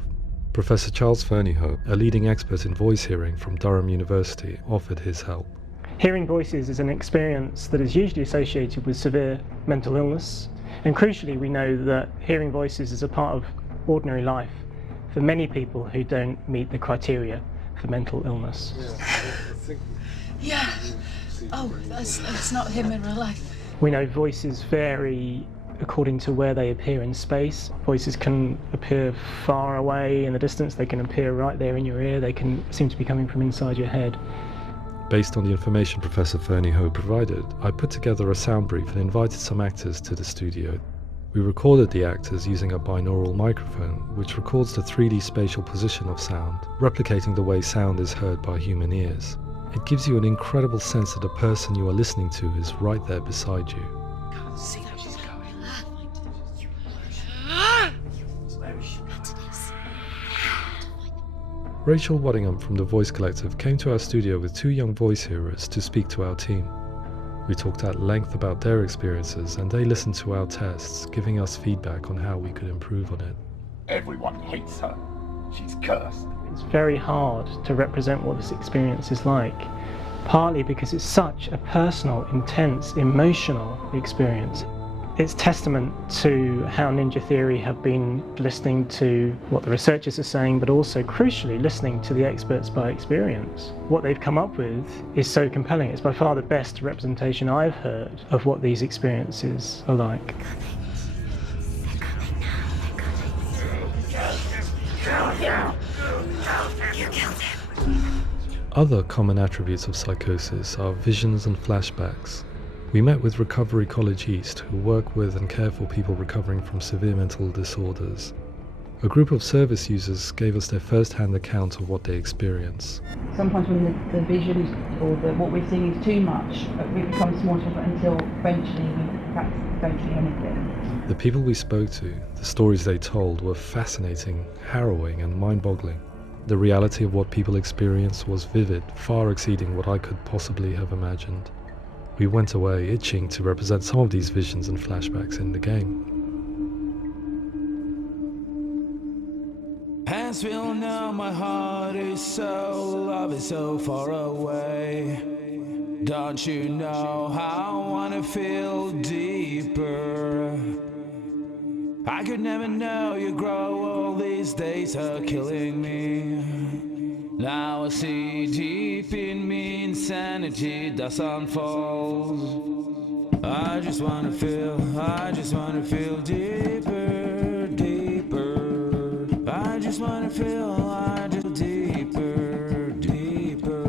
Professor Charles Fernyhough, a leading expert in voice hearing from Durham University, offered his help. Hearing voices is an experience that is usually associated with severe mental illness, and crucially we know that hearing voices is a part of ordinary life for many people who don't meet the criteria for mental illness. Yeah. Oh, that's not him in real life. We know voices vary according to where they appear in space. Voices can appear far away in the distance, they can appear right there in your ear, they can seem to be coming from inside your head. Based on the information Professor Fernie Ho provided, I put together a sound brief and invited some actors to the studio. We recorded the actors using a binaural microphone, which records the 3D spatial position of sound, replicating the way sound is heard by human ears. It gives you an incredible sense that the person you are listening to is right there beside you. Can't see where she's going. Rachel Waddingham from the Voice Collective came to our studio with 2 young voice hearers to speak to our team. We talked at length about their experiences and they listened to our tests, giving us feedback on how we could improve on it. Everyone hates her. She's cursed. It's very hard to represent what this experience is like, partly because it's such a personal, intense, emotional experience. It's testament to how Ninja Theory have been listening to what the researchers are saying, but also, crucially, listening to the experts by experience. What they've come up with is so compelling. It's by far the best representation I've heard of what these experiences are like. Other common attributes of psychosis are visions and flashbacks. We met with Recovery College East, who work with and care for people recovering from severe mental disorders. A group of service users gave us their first-hand account of what they experience. Sometimes when the visions or what we're seeing is too much, we become small until eventually we practice don't see anything. The people we spoke to, the stories they told, were fascinating, harrowing and mind-boggling. The reality of what people experienced was vivid, far exceeding what I could possibly have imagined. We went away itching to represent some of these visions and flashbacks in the game. As we all know, my heart is so, love is so far away. Don't you know how I wanna feel deeper? I could never know you grow, all these days are killing me. Now I see deep in me insanity does unfold. I just wanna feel deeper, deeper. I just wanna feel deeper, deeper.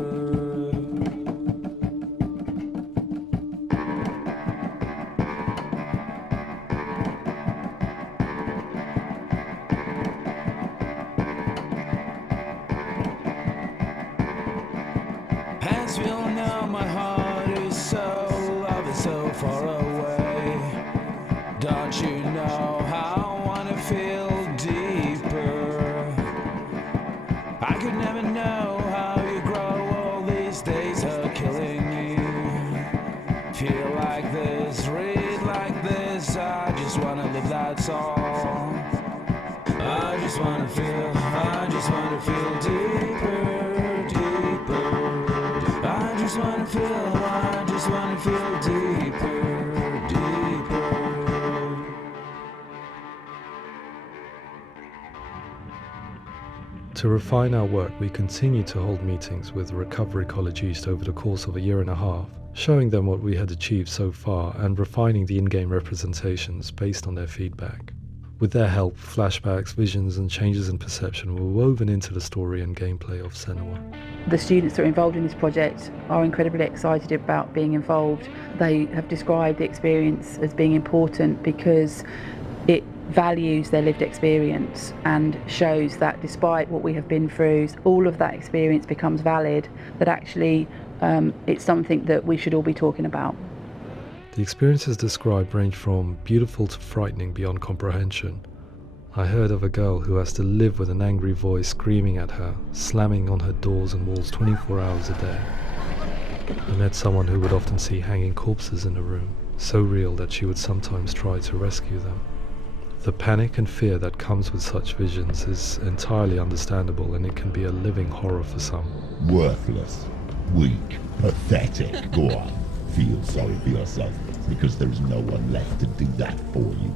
As we all know, my heart is so, love is so far away. Don't you know how I wanna feel deeper? I could never know how you grow, all these days are killing me. Feel like this, read like this, I just wanna live, that's all. I just wanna feel deeper, deeper. I just wanna feel deeper, deeper. To refine our work, we continue to hold meetings with Recovery College East over the course of a year and a half, showing them what we had achieved so far and refining the in-game representations based on their feedback. With their help, flashbacks, visions and changes in perception were woven into the story and gameplay of Senua. The students that are involved in this project are incredibly excited about being involved. They have described the experience as being important because it values their lived experience and shows that despite what we have been through, all of that experience becomes valid, that actually it's something that we should all be talking about. The experiences described range from beautiful to frightening beyond comprehension. I heard of a girl who has to live with an angry voice screaming at her, slamming on her doors and walls 24 hours a day. I met someone who would often see hanging corpses in a room, so real that she would sometimes try to rescue them. The panic and fear that comes with such visions is entirely understandable, and it can be a living horror for some. Worthless, weak, pathetic. Go on, feel sorry for yourself, because there is no one left to do that for you.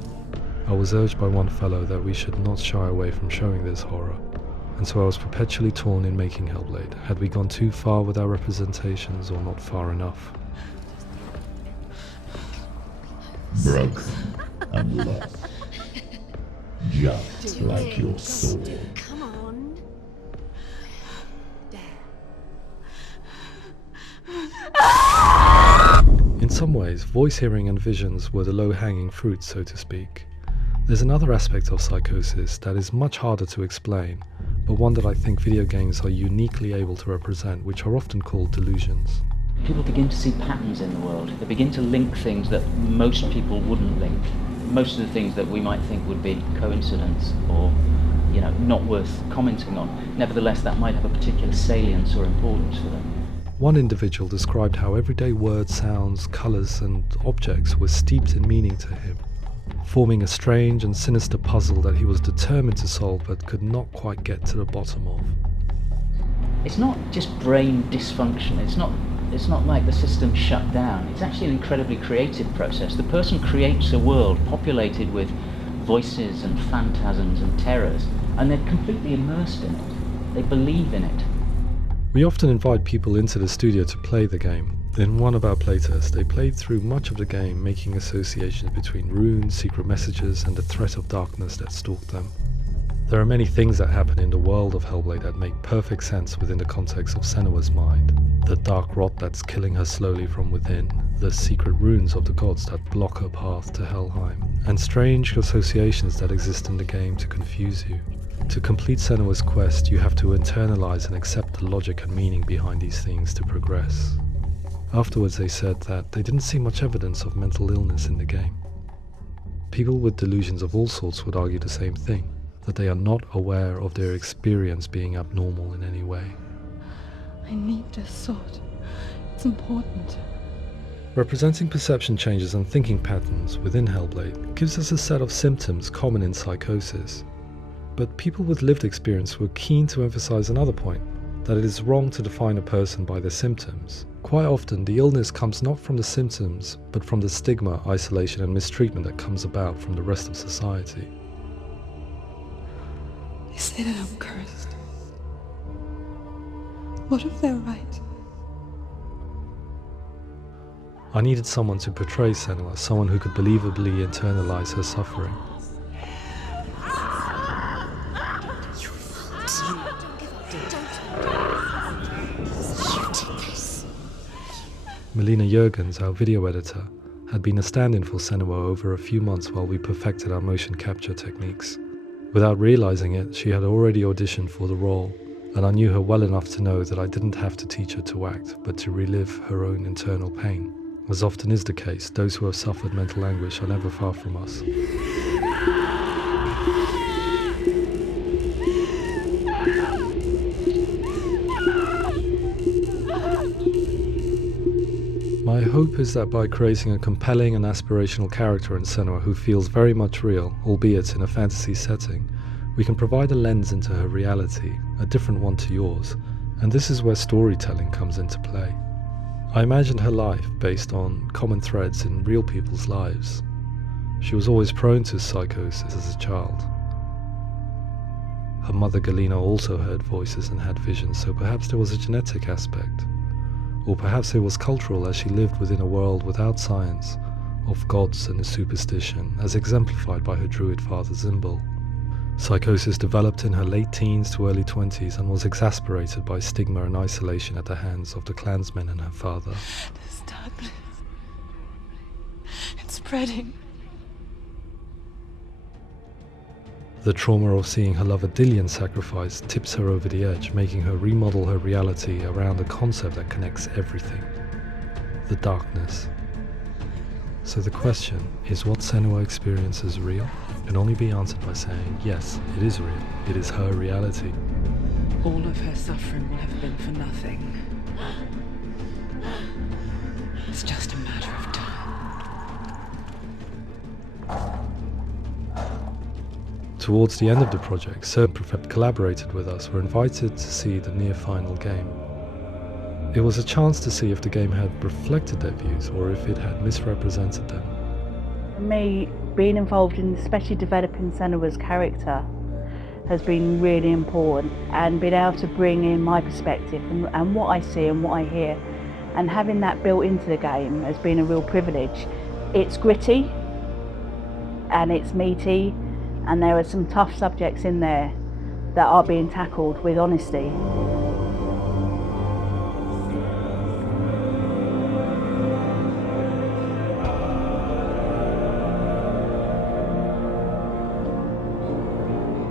I was urged by one fellow that we should not shy away from showing this horror, and so I was perpetually torn in making Hellblade. Had we gone too far with our representations or not far enough? Broke. unless, just like your soul. Come on. In some ways, voice hearing and visions were the low-hanging fruit, so to speak. There's another aspect of psychosis that is much harder to explain, but one that I think video games are uniquely able to represent, which are often called delusions. People begin to see patterns in the world. They begin to link things that most people wouldn't link. Most of the things that we might think would be coincidence or, not worth commenting on. Nevertheless, that might have a particular salience or importance for them. One individual described how everyday words, sounds, colours and objects were steeped in meaning to him, forming a strange and sinister puzzle that he was determined to solve but could not quite get to the bottom of. It's not just brain dysfunction. It's not like the system shut down. It's actually an incredibly creative process. The person creates a world populated with voices and phantasms and terrors, and they're completely immersed in it. They believe in it. We often invite people into the studio to play the game. In one of our playtests, they played through much of the game, making associations between runes, secret messages, and the threat of darkness that stalked them. There are many things that happen in the world of Hellblade that make perfect sense within the context of Senua's mind. The dark rot that's killing her slowly from within, the secret runes of the gods that block her path to Helheim, and strange associations that exist in the game to confuse you. To complete Senua's quest, you have to internalize and accept the logic and meaning behind these things to progress. Afterwards, they said that they didn't see much evidence of mental illness in the game. People with delusions of all sorts would argue the same thing, that they are not aware of their experience being abnormal in any way. I need this sword. It's important. Representing perception changes and thinking patterns within Hellblade gives us a set of symptoms common in psychosis. But people with lived experience were keen to emphasize another point, that it is wrong to define a person by their symptoms. Quite often, the illness comes not from the symptoms, but from the stigma, isolation and mistreatment that comes about from the rest of society. They say that I'm cursed. What if they're right? I needed someone to portray Senua, someone who could believably internalize her suffering. Melina Jurgens, our video editor, had been a stand-in for Senua over a few months while we perfected our motion capture techniques. Without realizing it, she had already auditioned for the role, and I knew her well enough to know that I didn't have to teach her to act, but to relive her own internal pain. As often is the case, those who have suffered mental anguish are never far from us. My hope is that by creating a compelling and aspirational character in Senua who feels very much real, albeit in a fantasy setting, we can provide a lens into her reality, a different one to yours, and this is where storytelling comes into play. I imagined her life based on common threads in real people's lives. She was always prone to psychosis as a child. Her mother Galina also heard voices and had visions, so perhaps there was a genetic aspect. Or perhaps it was cultural, as she lived within a world without science, of gods and a superstition, as exemplified by her druid father Zimbal. Psychosis developed in her late teens to early 20s and was exacerbated by stigma and isolation at the hands of the clansmen and her father. This darkness. It's spreading. The trauma of seeing her lover Dillian sacrificed tips her over the edge, making her remodel her reality around a concept that connects everything: the darkness. So the question is, what Senua experiences real? Can only be answered by saying, yes, it is real. It is her reality. All of her suffering will have been for nothing. It's just a matter of time. Towards the end of the project, certain prefab collaborated with us were invited to see the near-final game. It was a chance to see if the game had reflected their views or if it had misrepresented them. For me, being involved in especially developing Senua's character has been really important, and being able to bring in my perspective and what I see and what I hear, and having that built into the game has been a real privilege. It's gritty, and it's meaty, and there are some tough subjects in there that are being tackled with honesty.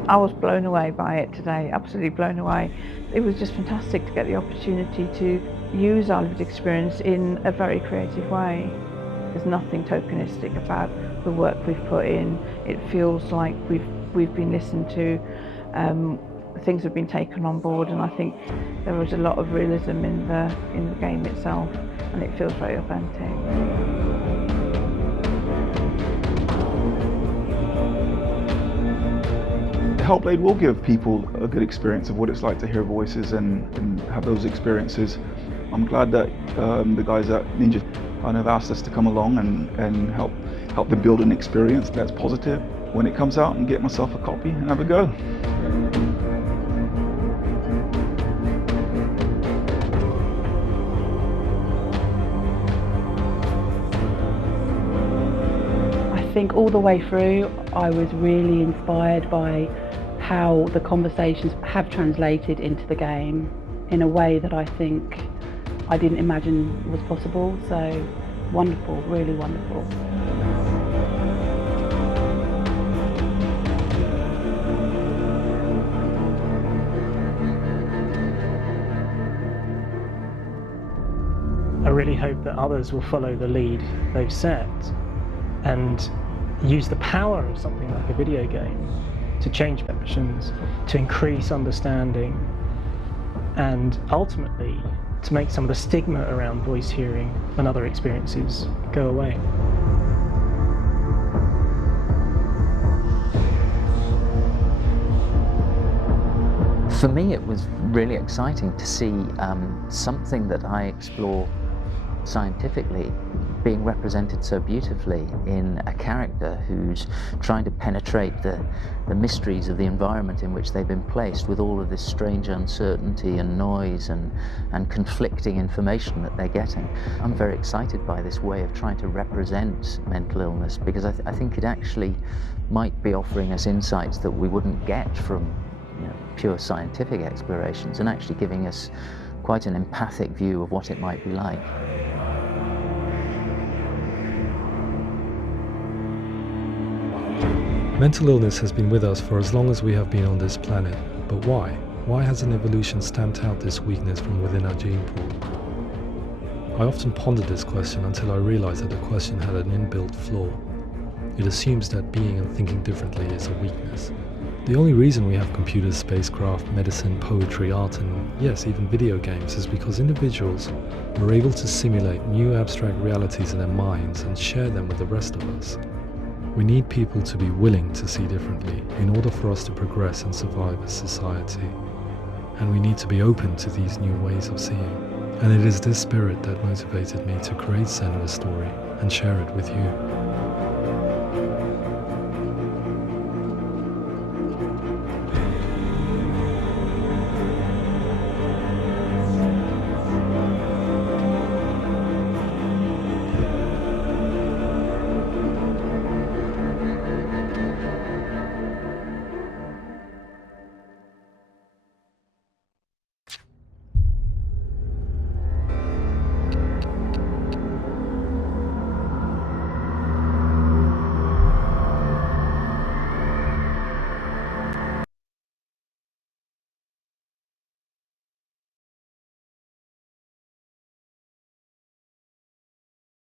I was blown away by it today, absolutely blown away. It was just fantastic to get the opportunity to use our lived experience in a very creative way. There's nothing tokenistic about the work we've put in. It feels like we've been listened to, things have been taken on board, and I think there was a lot of realism in the game itself, and it feels very authentic. Hellblade will give people a good experience of what it's like to hear voices and have those experiences. I'm glad that the guys at Ninja kind of asked us to come along and help them build an experience that's positive when it comes out, and get myself a copy and have a go. I think all the way through I was really inspired by how the conversations have translated into the game in a way that I think I didn't imagine was possible. So wonderful, really wonderful. I really hope that others will follow the lead they've set and use the power of something like a video game to change perceptions, to increase understanding, and ultimately to make some of the stigma around voice hearing and other experiences go away. For me, it was really exciting to see something that I explore scientifically being represented so beautifully in a character who's trying to penetrate the mysteries of the environment in which they've been placed, with all of this strange uncertainty and noise and conflicting information that they're getting. I'm very excited by this way of trying to represent mental illness, because I think it actually might be offering us insights that we wouldn't get from pure scientific explorations, and actually giving us quite an empathic view of what it might be like. Mental illness has been with us for as long as we have been on this planet, but why? Why hasn't evolution stamped out this weakness from within our gene pool? I often pondered this question until I realized that the question had an inbuilt flaw. It assumes that being and thinking differently is a weakness. The only reason we have computers, spacecraft, medicine, poetry, art, and yes, even video games is because individuals were able to simulate new abstract realities in their minds and share them with the rest of us. We need people to be willing to see differently in order for us to progress and survive as society. And we need to be open to these new ways of seeing. And it is this spirit that motivated me to create Senua's story and share it with you.